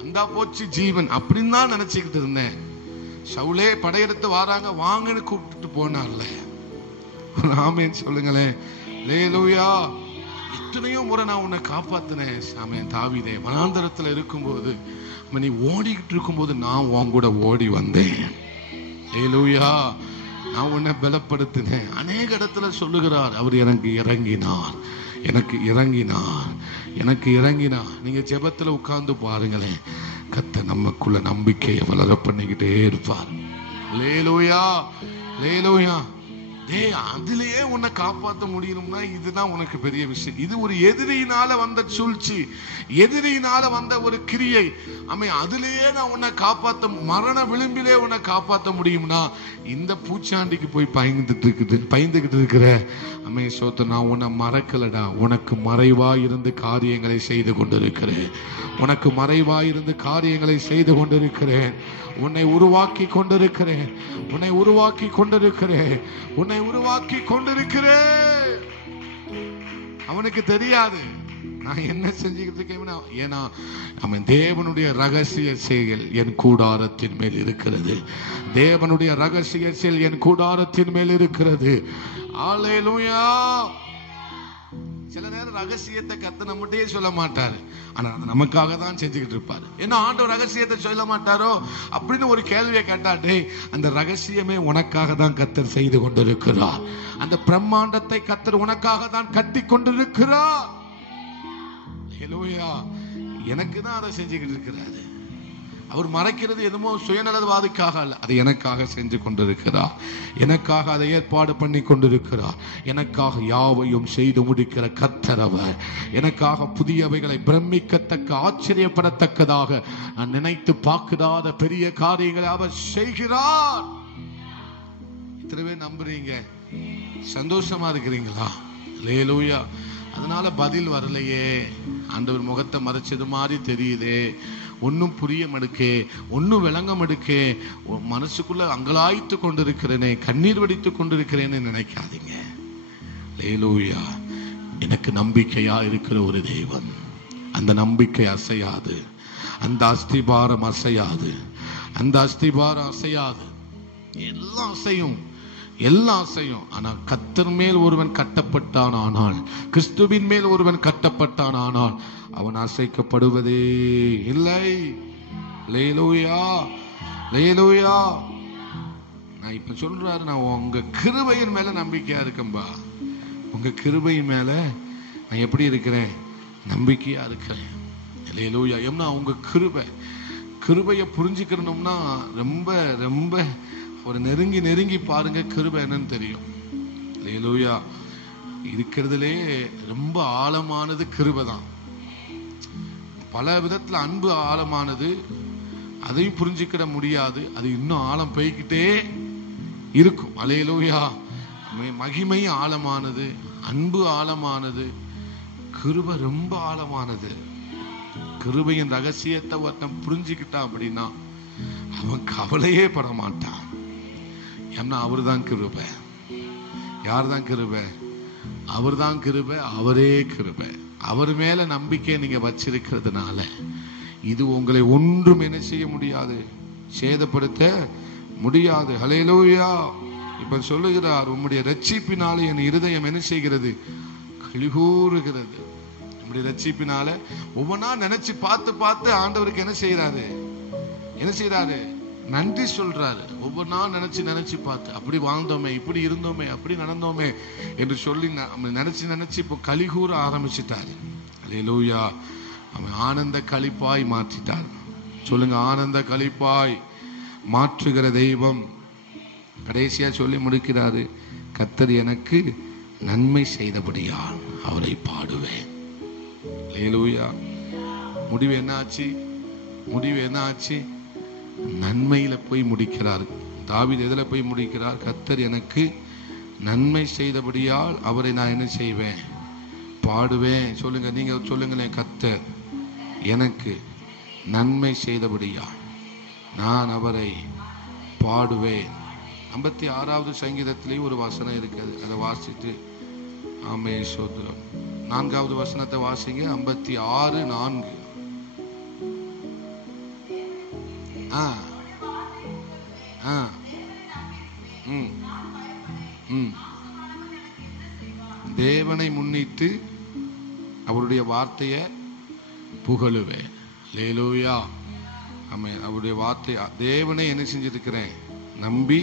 அந்த போச்சு ஜீவன் அப்படின்னு தான் நினைச்சுக்கிட்டு இருந்தேன். சவுலே படையெடுத்து வாராங்க, வாங்கன்னு கூப்பிட்டு போனார்ல. ஆமென் சொல்லுங்களேன். அல்லேலூயா. எத்தனையோ முறை நான் உன்னை காப்பாத்தினேன். ஆமென். தாவீதே, வனாந்தரத்துல இருக்கும்போது, நீ ஓடிக்கிட்டு இருக்கும்போது நான் உன் கூட ஓடி வந்தேன். அல்லேலூயா. நான் உன்னை பலப்படுத்தினேன். அநேக இடத்துல சொல்லுகிறார், அவர் எனக்கு இறங்கினார். நீங்க ஜெபத்துல உட்கார்ந்து பாருங்களேன், கர்த்தர் நமக்குள்ள நம்பிக்கையை வளர பண்ணிக்கிட்டே இருப்பார். அல்லேலூயா. அல்லேலூயா. அதிலேயே உன்னை காப்பாற்ற முடியணும்னா இதுதான் உனக்கு பெரிய விஷயம். இது ஒரு எதிரியினால வந்த சூழ்ச்சி, எதிரியினால வந்த ஒரு கிரியை. அதிலேயே நான் உன்னை காப்பாற்ற, மரண விளிம்பிலே உன்னை காப்பாற்ற முடியும்னா இந்த பூச்சாண்டிக்கு போய் பயந்துகிட்டு இருக்கிற சோத்த நான் உன்னை மறக்கலடா. உனக்கு மறைவாயிருந்து காரியங்களை செய்து கொண்டிருக்கிறேன். உன்னை உருவாக்கி கொண்டிருக்கிறேன். அவனுக்கு தெரியாது நான் என்ன செஞ்சுக்கிட்டு இருக்கேன். ஏன்னா அவன் தேவனுடைய ரகசிய செயல் என் கூடாரத்தின் மேல் இருக்கிறது. அல்லேலூயா. சில நேரம் ரகசியத்தை கர்த்தர் நம்மகிட்டயே சொல்ல மாட்டாரு, ஆனா அது நமக்காக தான் செஞ்சுக்கிட்டு இருப்பாரு. ஏன்னா ஆண்டவர் ரகசியத்தை சொல்ல மாட்டாரோ அப்படின்னு ஒரு கேள்வியை கேட்டாட்டே, அந்த ரகசியமே உனக்காக தான் கர்த்தர் செய்து கொண்டிருக்கிறார். அந்த பிரம்மாண்டத்தை கர்த்தர் உனக்காக தான் கட்டி கொண்டிருக்கிறார். அல்லேலூயா. எனக்கு தான் அதை செஞ்சுக்கிட்டு இருக்கிறாரு. அவர் மறைக்கிறது எதுமோ சுயநலவாதிக்காக அல்ல, அதை எனக்காக செஞ்சு கொண்டிருக்கிறார். எனக்காக அதை ஏற்பாடு பண்ணி கொண்டிருக்கிறார். எனக்காக யாவையும் செய்து முடிக்கிற கர்த்தர் அவர். எனக்காக புதியவைகளை பிரமிக்கத்தக்க, ஆச்சரியப்படத்தக்கதாக நான் நினைத்து பார்க்காத பெரிய காரியங்களை அவர் செய்கிறார். இத்தனை பேர் நம்புறீங்க, சந்தோஷமா இருக்கிறீங்களா? அல்லேலூயா. அதனால பதில் வரலையே, ஆண்டவர் முகத்தை மறைச்சது மாதிரி தெரியுதே, ஒன்னும் புரிய மடுக்கே, ஒன்னும் விளங்க மடுக்கே, மனசுக்குள்ள அங்கலாய்த்து கொண்டிருக்கிறேனே, கண்ணீர் வடித்து கொண்டிருக்கிறேன்னு நினைக்காதீங்க. அல்லேலூயா. எனக்கு நம்பிக்கையா இருக்கிற ஒரு தேவன், அந்த நம்பிக்கை அசையாது, அந்த அஸ்திபாரம் அசையாது, அந்த அஸ்திபாரம் அசையாது. எல்லாம் அசையும், எல்லாம் அசையும். ஆனால் கர்த்தர் மேல் ஒருவன் கட்டப்பட்டான் ஆனால், கிறிஸ்துவின் மேல் ஒருவன் கட்டப்பட்டான் ஆனால் அவன் அசைக்கப்படுவதே இல்லை. அல்லேலூயா, அல்லேலூயா. நான் இப்ப சொல்றாரு, நான் உங்க கிருபையின் மேல நம்பிக்கையா இருக்கேன்பா. உங்க கிருபையின் மேல நான் எப்படி இருக்கிறேன்? நம்பிக்கையா இருக்கிறேன். அல்லேலூயா. ஏன்னா உங்க கிருபையை புரிஞ்சுக்கணும்னா ரொம்ப ரொம்ப ஒரு நெருங்கி நெருங்கி பாருங்க, கிருபை என்னன்னு தெரியும். அல்லேலூயா. இருக்கிறதுலே ரொம்ப ஆழமானது கிருபை தான். பல விதத்துல அன்பு ஆழமானது, அதையும் புரிஞ்சுக்கிட முடியாது. அது இன்னும் ஆழம் போய்கிட்டே இருக்கும். அல்லேலூயா. மகிமை ஆழமானது, அன்பு ஆழமானது, கிருபை ரொம்ப ஆழமானது. கிருபையின் ரகசியத்தை ஒருத்தன் புரிஞ்சுக்கிட்டான் அப்படின்னா அவன் கவலையே பட மாட்டான். ஏன்னா அவர் தான் கிருபை. யார் தான் கிருபை? அவர் தான் கிருபை, அவரே கிருபை. அவர் மேல நம்பிக்கை நீங்க வச்சிருக்கிறதுனால இது உங்களை ஒன்றும் என்ன செய்ய முடியாது, சேதப்படுத்த முடியாது. ஹல்லேலூயா. இப்ப சொல்லுகிறார், உம்முடைய ரட்சிப்பினாலே என் இருதயம் என்ன செய்கிறது? களிகூறுகிறது. நம்முடைய ரட்சிப்பினால ஒவ்வொன்னா நினைச்சு பார்த்து பார்த்து ஆண்டவருக்கு என்ன செய்யறாரு? என்ன செய்யறாரு? நன்றி சொல்றாரு. ஒவ்வொரு நாள் நினைச்சு பார்த்து, அப்படி வாழ்ந்தோமே, இப்படி இருந்தோமே, அப்படி நடந்தோமே என்று சொல்லி நினைச்சு இப்போ களிகூற ஆரம்பிச்சுட்டாரு. அல்லேலூயா. அவன் ஆனந்த களிப்பாய் மாற்றிட்டார். சொல்லுங்க, ஆனந்த களிப்பாய் மாற்றுகிற தெய்வம். கடைசியா சொல்லி முடிக்கிறாரு, கர்த்தர் எனக்கு நன்மை செய்தபடியால் அவரை பாடுவேன். அல்லேலூயா. முடிவு என்ன ஆச்சு? முடிவு என்ன ஆச்சு? நன்மையில போய் முடிக்கிறார். தாவீது எதுல போய் முடிக்கிறார்? கர்த்தர் எனக்கு நன்மை செய்தபடியால் அவரை நான் என்ன செய்வேன்? பாடுவேன். சொல்லுங்க, நீங்க சொல்லுங்களேன், கர்த்தர் எனக்கு நன்மை செய்தபடியால் நான் அவரை பாடுவேன். 56வது சங்கீதத்திலே ஒரு வசனம் இருக்குது, அதை வாசித்து ஆமே சோத்ரம். 4வது வசனத்தை வாசிங்க. 56:4. தேவனை முன்னிட்டு அவருடைய வார்த்தையை புகழுவேன். அல்லேலூயா. ஆமென். அவருடைய வார்த்தை, தேவனை என்ன செஞ்சிருக்கிறேன்? நம்பி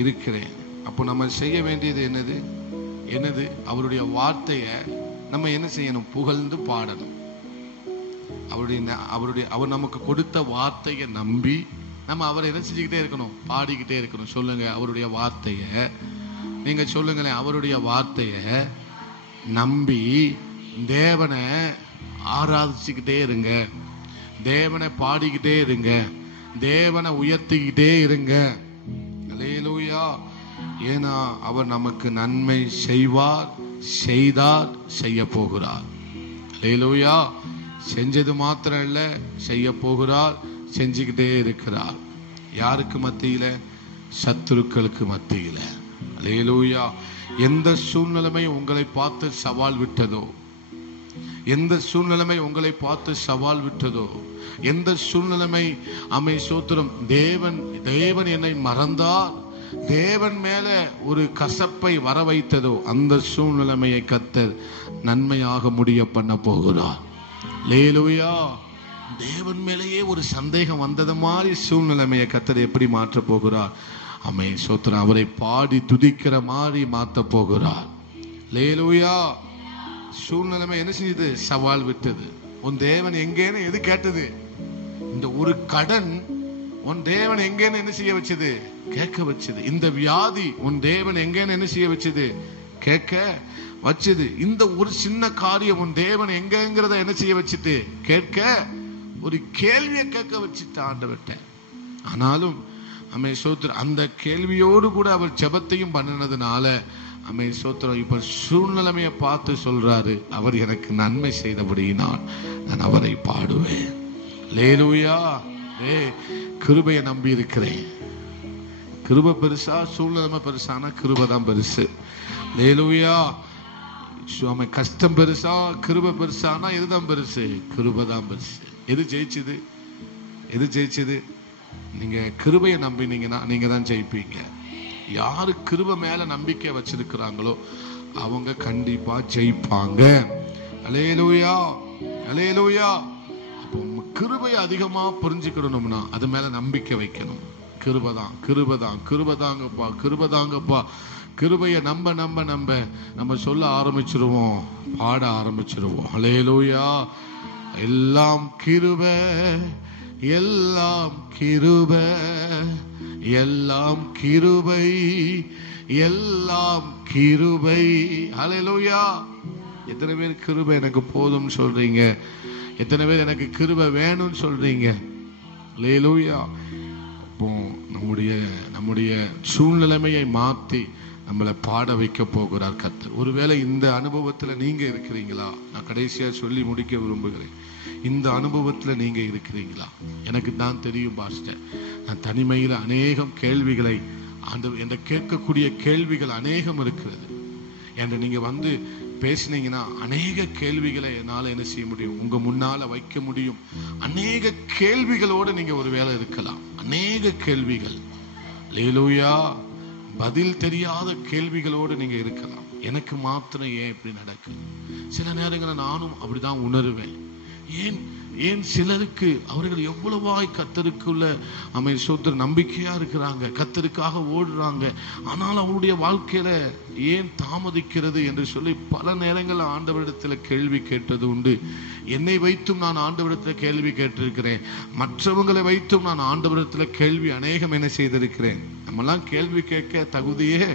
இருக்கிறேன். அப்போ நம்ம செய்ய வேண்டியது என்னது? என்னது? அவருடைய வார்த்தையை நம்ம என்ன செய்யணும்? புகழ்ந்து பாடணும். அவர் நமக்கு கொடுத்த வார்த்தையை நம்பி நம்ம அவரை என்ன செஞ்சுக்கிட்டே இருக்கணும்? பாடிக்கிட்டே இருக்கணும். சொல்லுங்க, அவருடைய வார்த்தையை நீங்க சொல்லுங்களேன், அவருடைய வார்த்தையை நம்பி தேவனை ஆராதிச்சுக்கிட்டே இருங்க, தேவனை பாடிக்கிட்டே இருங்க, தேவனை உயர்த்திக்கிட்டே இருங்க. அல்லேலூயா. ஏன்னா அவர் நமக்கு நன்மை செய்வார், செய்தார், செய்ய போகிறார். அல்லேலூயா. செஞ்சது மாத்திரம் இல்ல, செய்ய போகிறார், செஞ்சுக்கிட்டே இருக்கிறார். யாருக்கு மத்தியில? சத்துருக்களுக்கு மத்தியில. அல்லேலூயா. எந்த சூழ்நிலைமை உங்களை பார்த்து சவால் விட்டதோ, எந்த சூழ்நிலைமை உங்களை பார்த்து சவால் விட்டதோ, எந்த சூழ்நிலைமை அமை சோத்திரம் தேவன் என்னை மறந்தார், தேவன் மேல ஒரு கசப்பை வர வைத்ததோ, அந்த சூழ்நிலைமையை கர்த்தர் நன்மையாக முடிய பண்ண போகிறார். அல்லேலூயா. தேவன் மேலேயே ஒரு சந்தேகம் வந்தது மாதிரி சூழ்நிலைமையை கர்த்தர் எப்படி மாற்ற போகிறார்? அமே சோத்திரம். அவரை பாடி துதிக்கிற மாதிரி மாத்த போகிறார். அல்லேலூயா. சூழ்நிலைமை என்ன செஞ்சது? சவால் விட்டது. உன் தேவன் எங்கேன்னு எது கேட்டது? இந்த ஒரு கடன் உன் தேவன் எங்கேன்னு என்ன செய்ய வச்சது? கேட்க வச்சது. இந்த வியாதி உன் தேவன் எங்கேன்னு என்ன செய்ய வச்சது? கேட்க வச்சது. இந்த ஒரு சின்ன காரியம் உன் தேவன் எங்கங்கிறத என்ன செய்ய வச்சுட்டு கேட்க, ஒரு கேள்வியை கேட்க வச்சுட்டு ஆண்டவர்கிட்ட. ஆனாலும் அமே சோத்திரம், அந்த கேள்வியோடு கூட அவர் ஜெபத்தையும் பண்ணினதுனால அமே சோத்திரம் இப்ப சூழ்நிலைமையை பார்த்து சொல்றாரு, அவர் எனக்கு நன்மை செய்தபடியினால் நான் அவரை பாடுவேன். அல்லேலூயா. கிருபையை நம்பி இருக்கிறேன். கிருபை பெருசா சூழ்நிலை பெருசானா கிருபை தான் பெருசு. அல்லேலூயா. கஷ்டம் பெருசா கிருபை பெருசானா எதுதான் பெருசு? கிருபை தான் பெருசு. எது ஜெயிச்சது? எது ஜெயிச்சது? நீங்க கிருபையை நம்பினீங்கன்னா நீங்க தான் ஜெயிப்பீங்க. யாரு கிருபை மேல நம்பிக்கை வச்சிருக்கிறாங்களோ அவங்க கண்டிப்பா ஜெயிப்பாங்க. அல்லேலூயா, அல்லேலூயா. அப்போ கிருபையை அதிகமா புரிஞ்சுக்கணும்னா அது மேல நம்பிக்கை வைக்கணும். கிருபைதான், கிருபைதான், கிருபைதாங்கப்பா, கிருபைதாங்கப்பா. கிருபையை நம்ப நம்ப நம்ப நம்ம சொல்ல ஆரம்பிச்சிருவோம், பாட ஆரம்பிச்சிருவோம். அல்லேலூயா. எல்லாம் கிருபை, எல்லாம் கிருபை, எல்லாம் கிருபை, எல்லாம் கிருபை. அல்லேலூயா. எத்தனை பேர் கிருபை எனக்கு போதும் சொல்றீங்க? எத்தனை பேர் எனக்கு கிருபை வேணும்னு சொல்றீங்க? அல்லேலூயா. அப்போ நம்முடைய சூழ்நிலைமையை மாற்றி நம்மளை பாட வைக்க போகிறார் கர்த்தர். ஒருவேளை இந்த அனுபவத்துல நீங்க இருக்கிறீங்களா? நான் கடைசியா சொல்லி முடிக்க விரும்புகிறேன். இந்த அனுபவத்துல நீங்க இருக்கிறீங்களா? எனக்கு தான் தெரியும் பாஸ்டர், நான் தனிமையில அநேகம் கேள்விகளை அந்த கேட்கக்கூடிய கேள்விகள் அநேகம் இருக்கிறது என்று நீங்க வந்து பேசினீங்கன்னா அநேக கேள்விகளை என்னால என்ன செய்ய முடியும்? உங்க முன்னால வைக்க முடியும். அநேக கேள்விகளோடு நீங்க ஒரு வேளை இருக்கலாம். அநேக கேள்விகள். அல்லேலூயா. பதில் தெரியாத கேள்விகளோடு நீங்க இருக்கலாம். எனக்கு மாத்திரம் ஏன் இப்படி நடக்குது? சில நேரங்களில் நானும் அப்படிதான் உணர்வேன். ஏன் சிலருக்கு அவர்கள் எவ்வளவாய் கர்த்தருக்குள்ள சோதர் நம்பிக்கையா இருக்கிறாங்க, கர்த்தருக்காக ஓடுறாங்க, ஆனால் அவருடைய வாழ்க்கையில ஏன் தாமதிக்கிறது என்று சொல்லி பல நேரங்கள் ஆண்டவரிடத்துல கேள்வி கேட்டது உண்டு. என்னை வைத்தும் நான் ஆண்டவரிடத்துல கேள்வி கேட்டிருக்கிறேன். மற்றவங்களை வைத்தும் நான் ஆண்டவரிடத்துல கேள்வி அநேகம் என்ன செய்திருக்கிறேன். நம்மெல்லாம் கேள்வி கேட்க தகுதியே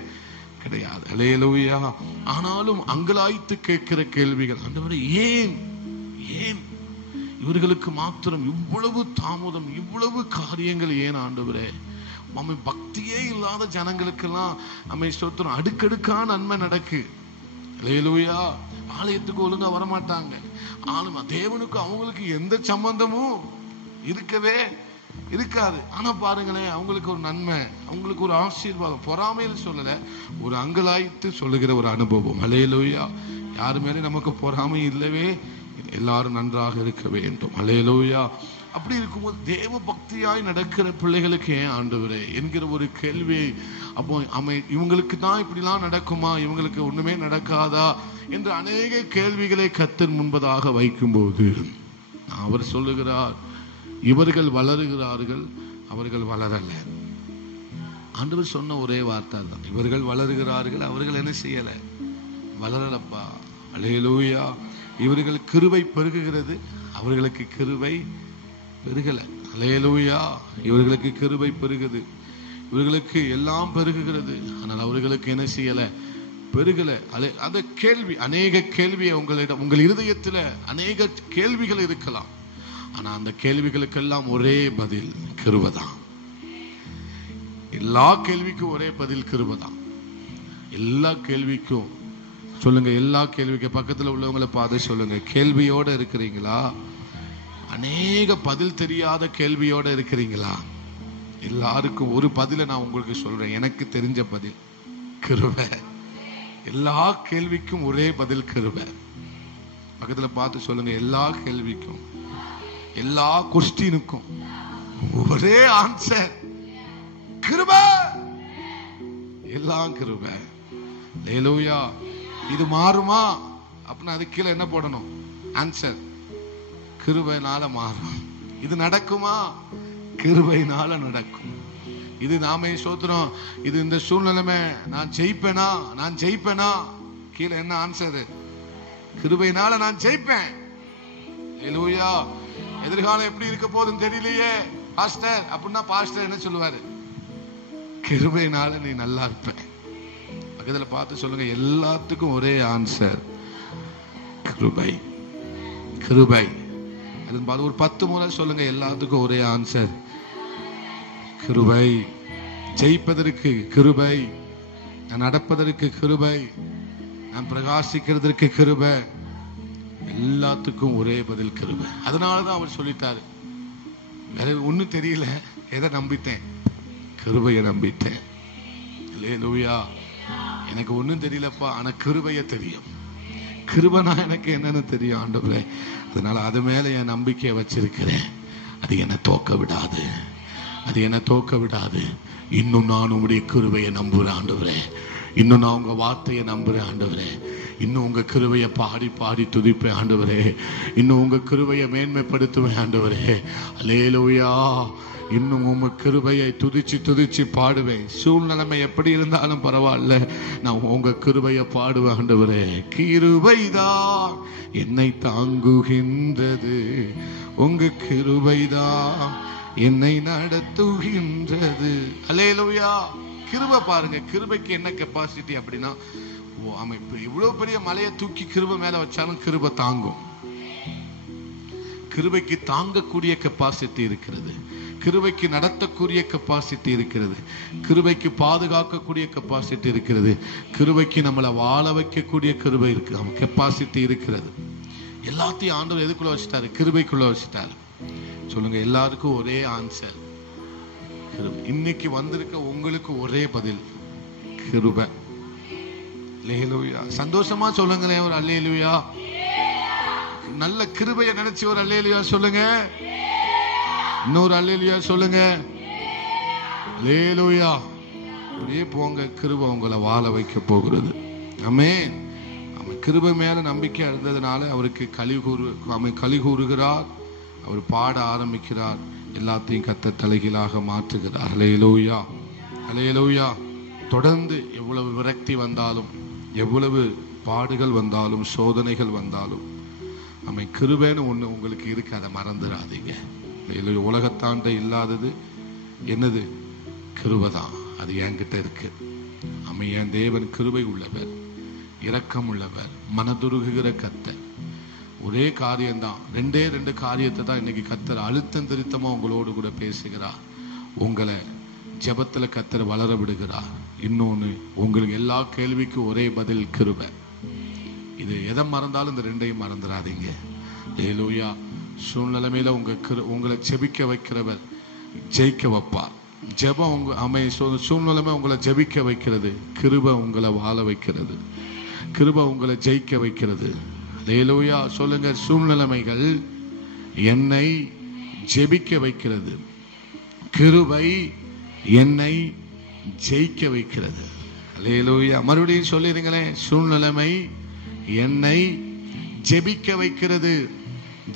கிடையாது. அல்லேலூயா. ஆனாலும் அங்கலாய்த்து கேட்கிற கேள்விகள், ஆண்டவரே ஏன் ஏன் இவர்களுக்கு மாத்திரம் இவ்வளவு தாமதம், இவ்வளவு காரியங்கள் ஏன் ஆண்டவரே? பக்தியே இல்லாத ஜனங்களுக்கெல்லாம் ஸ்தோத்திரம் அடுக்கடுக்கான நன்மை நடக்கு. அல்லேலூயா. ஆலயத்துக்கு ஒழுங்கா வரமாட்டாங்க, ஆளுமா தேவனுக்கு அவங்களுக்கு எந்த சம்பந்தமும் இருக்கவே இருக்காது. ஆனா பாருங்களேன், அவங்களுக்கு ஒரு நன்மை, அவங்களுக்கு ஒரு ஆசீர்வாதம். பொறாமையில் சொல்லல, ஒரு அங்கலாய்த்து சொல்லுகிற ஒரு அனுபவம். அல்லேலூயா. யாரு மேலே நமக்கு பொறாமை இல்லவே, எல்லாரும் நன்றாக இருக்க வேண்டும். அல்லேலூயா. அப்படி இருக்கும்போது தேவ பக்தியாய் நடக்கிற பிள்ளைகளுக்கு ஏன் ஆண்டவரே என்கிற ஒரு கேள்வி. அப்போ இவங்களுக்கு தான் இப்படிலாம் நடக்குமா, இவங்களுக்கு ஒண்ணுமே நடக்காதா என்று அநேக கேள்விகளை கர்த்தர் முன்பதாக வைக்கும்போது அவர் சொல்லுகிறார், இவர்கள் வளருகிறார்கள், அவர்கள் வளரல. ஆண்டவர் சொன்ன ஒரே வார்த்தை தான், இவர்கள் வளருகிறார்கள், அவர்கள் என்ன செய்யல, வளரலப்பா. அல்லேலூயா. இவர்கள் கிருபை பெருகுகிறது, அவர்களுக்கு கிருபை பெருகல. அல்லேலூயா. இவர்களுக்கு கிருபை பெருகுது, இவர்களுக்கு எல்லாம் பெருகுகிறது, ஆனால் அவர்களுக்கு என்ன செய்யல, பெருகல. அந்த கேள்வி, அநேக கேள்வி உங்கள் இருதயத்துல அநேக கேள்விகள் இருக்கலாம். ஆனா அந்த கேள்விகளுக்கெல்லாம் ஒரே பதில் கிருபைதான். எல்லா கேள்விக்கும் ஒரே பதில் கிருபைதான். எல்லா கேள்விக்கும் சொல்லுங்க, எல்லா கேள்விக்கு பக்கத்துல உள்ளவங்களை பார்த்து சொல்லுங்க, கேள்வியோட இருக்கிறீங்களா? அநேக பதில் தெரியாத கேள்வியோட இருக்கிறீங்களா? எல்லாருக்கும் ஒரு பதில நான் உங்களுக்கு சொல்றேன், எனக்கு தெரிஞ்ச பதில் கிருபை. எல்லா கேள்விக்கும் ஒரே பதில் கிருபை. பக்கத்துல பார்த்து சொல்லுங்க, எல்லா கேள்விக்கும், எல்லா கொஸ்டினுக்கும் ஒரே ஆன்சர் கிருபை. எல்லாம் கிருபை. அல்லேலூயா. இது மாறுமா அப்படின்னா அது கீழே என்ன போடணும்? ஆன்சர். கிருபையினால மாறும். இது நடக்குமா? கிருபையினால நடக்கும். இது நாமே சோத்திரம், இது இந்த சூழ்நிலைமை நான் ஜெயிப்பேனா, நான் ஜெயிப்பேனா, கீழே என்ன ஆன்சர்? கிருபையினால நான் ஜெயிப்பேன். அல்லேலூயா. எதிர்காலம் எப்படி இருக்க போதுன்னு தெரியலையே பாஸ்டர் அப்படின்னா பாஸ்டர் என்ன சொல்லுவாரு? கிருபையினால நீ நல்லா இருப்ப. பக்கத்துல பார்த்து சொல்லுங்க, எல்லாத்துக்கும் ஒரே ஆன்சர் கிருபை. கிருபை. ஒரு 10 முறை சொல்லுங்க, எல்லாத்துக்கும் ஒரே ஆன்சர் கிருபை. ஜெயிப்பதற்கு கிருபை, நான் நடப்பதற்கு கிருபை, நான் பிரகாசிக்கிறதற்கு கிருபை, எல்லாத்துக்கும் ஒரே பதில் கிருபை. அதனாலதான் அவர் சொல்லிட்டாரு, வேற ஒண்ணும் தெரியல. எதை நம்பிட்டேன்? கிருபையை நம்பிட்டேன். அல்லேலூயா. எனக்கு ஒண்ணும் தெரியலப்பா, ஆனா கிருபையை தெரியும். கிருபைனா எனக்கு என்னன்னு தெரியும் ஆண்டவரே. அதனால அது மேல என் நம்பிக்கையை வச்சிருக்கிறேன். அது என்ன தோக்க விடாது, அது என்ன தோக்க விடாது. இன்னும் நான் உங்களுடைய கிருபையை நம்புறேன் ஆண்டவரே. இன்னும் நான் உங்க வார்த்தையை நம்புறேன் ஆண்டவரே. இன்னும் உங்க கிருபையை பாடி பாடி துதிப்பேன் ஆண்டவரே. இன்னும் உங்க கிருபையை மேன்மைப்படுத்துவேன் ஆண்டவரே. அல்லேலூயா. இன்னும் உங்க கிருபையை துதிச்சு துதிச்சு பாடுவேன். சூழ்நிலைமை எப்படி இருந்தாலும் பரவாயில்ல, நான் உங்க கிருபையை பாடுவேன் ஆண்டவரே. கிருபைதான் என்னை தாங்குகின்றது, உங்க கிருபைதான் என்னை நடத்துகின்றது. அல்லேலூயா. கிருபை பாருங்க, கிருபைக்கு என்ன கெப்பாசிட்டி அப்படின்னா, அமைப்பு இவ்வளவு பெரிய மலையை தூக்கி கிருபை மேல வச்சாலும் கிருபை தாங்கும். கிருபைக்கு தாங்கக்கூடிய கெப்பாசிட்டி இருக்கிறது. கிருபைக்கு நடத்தக்கூடிய கெப்பாசிட்டி இருக்கிறது. கிருபைக்கு பாதுகாக்கக்கூடிய கெப்பாசிட்டி இருக்கிறது. கிருபைக்கு நம்மளை வாழ வைக்கக்கூடிய கிருபை இருக்கு, கெப்பாசிட்டி இருக்கிறது. எல்லாத்தையும் ஆண்டவர் எதுக்குள்ள வச்சுட்டாரு? கிருபைக்குள்ள வச்சுட்டாரு. சொல்லுங்க, எல்லாருக்கும் ஒரே ஆன்சர் கிருபை. இன்னைக்கு வந்திருக்க உங்களுக்கு ஒரே பதில் கிருபை. அல்லேலூயா. சந்தோஷமா சொல்லுங்களேன் ஒரு அல்லேலூயா. நல்ல கிருபையை நினைச்சு ஒரு அல்லேலூயா சொல்லுங்க. இன்னொரு அல்லேலூயா சொல்லுங்க. அல்லேலூயா. அப்படியே போங்க, கிருபை உங்களை வாழ வைக்க போகிறது. ஆமென். அவன் கிருபை மேல நம்பிக்கை இருந்ததுனால அவருக்கு களி கூறுகிறார். அவர் பாட ஆரம்பிக்கிறார். எல்லாத்தையும் கர்த்தர் தலைகீழாக மாற்றுகிறார். அல்லேலூயா. அல்லேலூயா. தொடர்ந்து எவ்வளவு விரக்தி வந்தாலும், எவ்வளவு பாடுகள் வந்தாலும், சோதனைகள் வந்தாலும், நம்ம கிருபைன்னு ஒண்ணு உங்களுக்கு இருக்கு, அதை மறந்துடாதீங்க. உலகத்தாண்ட இல்லாதது என்னது? கிருபைதான். அது என்கிட்ட இருக்கு. என் தேவன் கிருபை உள்ளவர், இரக்கம் உள்ளவர், மனதுருகுகிற கர்த்தர். ஒரே காரியம்தான், ரெண்டு காரியத்தை தான் இன்னைக்கு கர்த்தர் அழுத்தம் திருத்தமா உங்களோடு கூட பேசுகிறார். உங்களை ஜெபத்துல கர்த்தர் வளர விடுகிறார். இன்னொன்னு, உங்களுக்கு எல்லா கேள்விக்கும் ஒரே பதில் கிருபை. இது எதை மறந்தாலும் இந்த ரெண்டையும் மறந்துடாதீங்க. அல்லேலூயா. சூழ்நிலைமையில உங்களை ஜெபிக்க வைக்கிறவர் ஜெயிக்க வைப்பார். ஜெபம் உங்க சூழ்நிலைமை உங்களை ஜெபிக்க வைக்கிறது. கிருபை உங்களை வாழ வைக்கிறது. கிருபை உங்களை ஜெயிக்க வைக்கிறது. அல்லேலூயா. சொல்லுங்க, சூழ்நிலைமைகள் என்னை ஜெபிக்க வைக்கிறது, கிருபை என்னை ஜெயிக்க வைக்கிறது. அல்லேலூயா. மறுபடியும் சொல்லிருங்களேன், சூழ்நிலைமை என்னை ஜெபிக்க வைக்கிறது,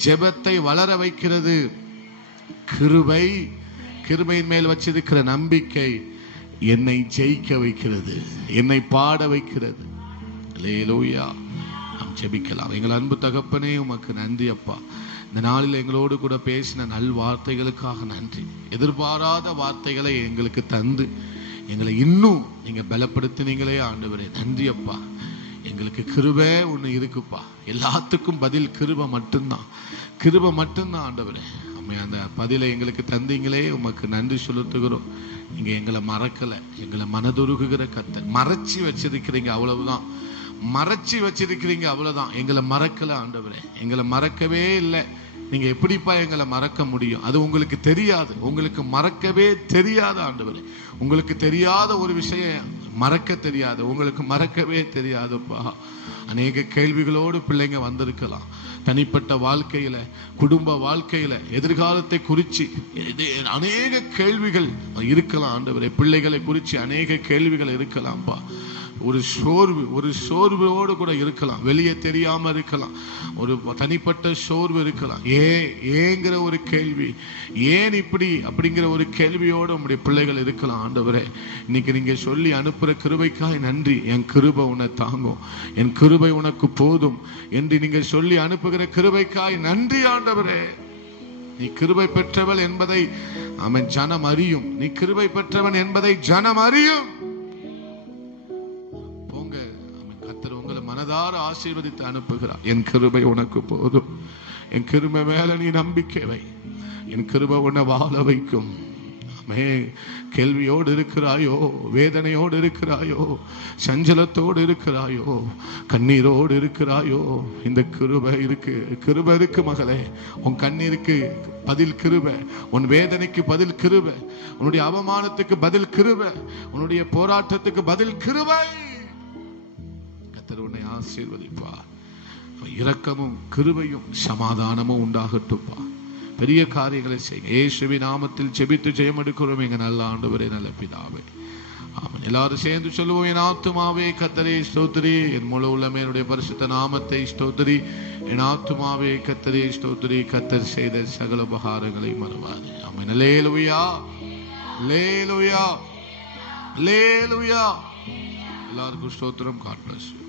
ஜெபத்தை வளர வைக்கிறது. கிருபையின் மேல் வச்சிருக்கிற நம்பிக்கை என்னை ஜெயிக்க வைக்கிறது, என்னை பாட வைக்கிறது. அல்லேலூயா. நாம் ஜெபிக்கலாம். எங்கள் அன்பு தகப்பனே, உமக்கு நன்றி அப்பா. இந்த நாளில் எங்களோடு கூட பேசின நல் வார்த்தைகளுக்காக நன்றி. எதிர்பாராத வார்த்தைகளை எங்களுக்கு தந்து எங்களை இன்னும் நீங்க பலப்படுத்தினீங்களே ஆண்டவரே, நன்றி அப்பா. எங்களுக்கு கிருபை ஒண்ணு இருக்குப்பா. எல்லாத்துக்கும் பதில் கிருபை மட்டும்தான், கிருபை மட்டும்தான் ஆண்டவரே. அந்த பதிலை எங்களுக்கு தந்தீங்களே, உமக்கு நன்றி செலுத்துகிறோம். நீங்க எங்களை மறக்கல, எங்களை மனதுருகுகிற கர்த்தர். மறைச்சி வச்சிருக்கிறீங்க, அவ்வளவுதான். மறைச்சி வச்சிருக்கிறீங்க, அவ்வளவுதான். எங்களை மறக்கல ஆண்டவரே, எங்களை மறக்கவே இல்லை. நீங்க எப்படிப்பா எங்களை மறக்க முடியும்? அது உங்களுக்கு தெரியாது, உங்களுக்கு மறக்கவே தெரியாது ஆண்டவரே. உங்களுக்கு தெரியாத ஒரு விஷயம் மறக்க தெரியாது, உங்களுக்கு மறக்கவே தெரியாதுப்பா. அநேக கேள்விகளோடு பிள்ளைங்க வந்திருக்கலாம். தனிப்பட்ட வாழ்க்கையில, குடும்ப வாழ்க்கையில, எதிர்காலத்தை குறிச்சு அநேக கேள்விகள் இருக்கலாம் ஆண்டவரே. பிள்ளைகளை குறிச்சு அநேக கேள்விகள் இருக்கலாம்ப்பா. ஒரு சோர்வோடு கூட இருக்கலாம், வெளியே தெரியாம இருக்கலாம், ஒரு தனிப்பட்ட சோர்வு இருக்கலாம். ஏங்கிற ஒரு கேள்வி, ஏன் இப்படி அப்படிங்கிற ஒரு கேள்வியோடு உங்களுடைய பிள்ளைகள் இருக்கலாம் ஆண்டவரே. இன்னைக்கு நீங்க சொல்லி அனுப்புற கிருபைக்காய் நன்றி. என் கிருபை உன்னை தாங்கும், என் கிருபை உனக்கு போதும் என்று நீங்க சொல்லி அனுப்புகிற கிருபைக்காய் நன்றி ஆண்டவரே. நீ கிருபை பெற்றவள் என்பதை அவன் ஜனம் அறியும், நீ கிருபை பெற்றவன் என்பதை ஜனம் அறியும். மனதார ஆசீர்வதித்து அனுப்புகிறார். என் கிருபை உனக்கு போதும், என் கிருபை மேல நீ நம்பிக்கை வை, என் கிருபை உன்னை வாழ வைக்கும். கேள்வியோடு இருக்கிறாயோ, வேதனையோடு இருக்கிறாயோ, சஞ்சலத்தோடு இருக்கிறாயோ, கண்ணீரோடு இருக்கிறாயோ, இந்த கிருபை இருக்கு, கிருபை இருக்கு மகளே. உன் கண்ணீருக்கு பதில் கிருபை, உன் வேதனைக்கு பதில் கிருபை, உன்னுடைய அவமானத்துக்கு பதில் கிருபை, உன்னுடைய போராட்டத்துக்கு பதில் கிருபை. கர்த்தர் உன்னை ஆசீர்வதிப்பார். இரக்கமும் கிருபையும் சமாதானமும் உண்டாகட்டும்பா. பெரிய காரியங்களை செய்யுங்க. இயேசுவின் நாமத்தில் ஜெபித்து ஜெயம் எடுக்கிறோம் எங்க நல்ல ஆண்டவரே, நல்ல பிதாவே. ஆமென். எல்லாரும் சேர்ந்து சொல்லுவோம். என் ஆத்துமாவே கர்த்தரை ஸ்தோத்திரி, என் முழு உள்ளமே என்னுடைய பரிசுத்த நாமத்தை ஸ்தோத்திரி. என் ஆத்துமாவே கர்த்தரை ஸ்தோத்திரி, கர்த்தர் செய்த சகல உபகாரங்களை மறவாதே. ஆமென். அல்லேலூயா, அல்லேலூயா, அல்லேலூயா. எல்லாருக்கும் ஸ்தோத்திரம். God plus.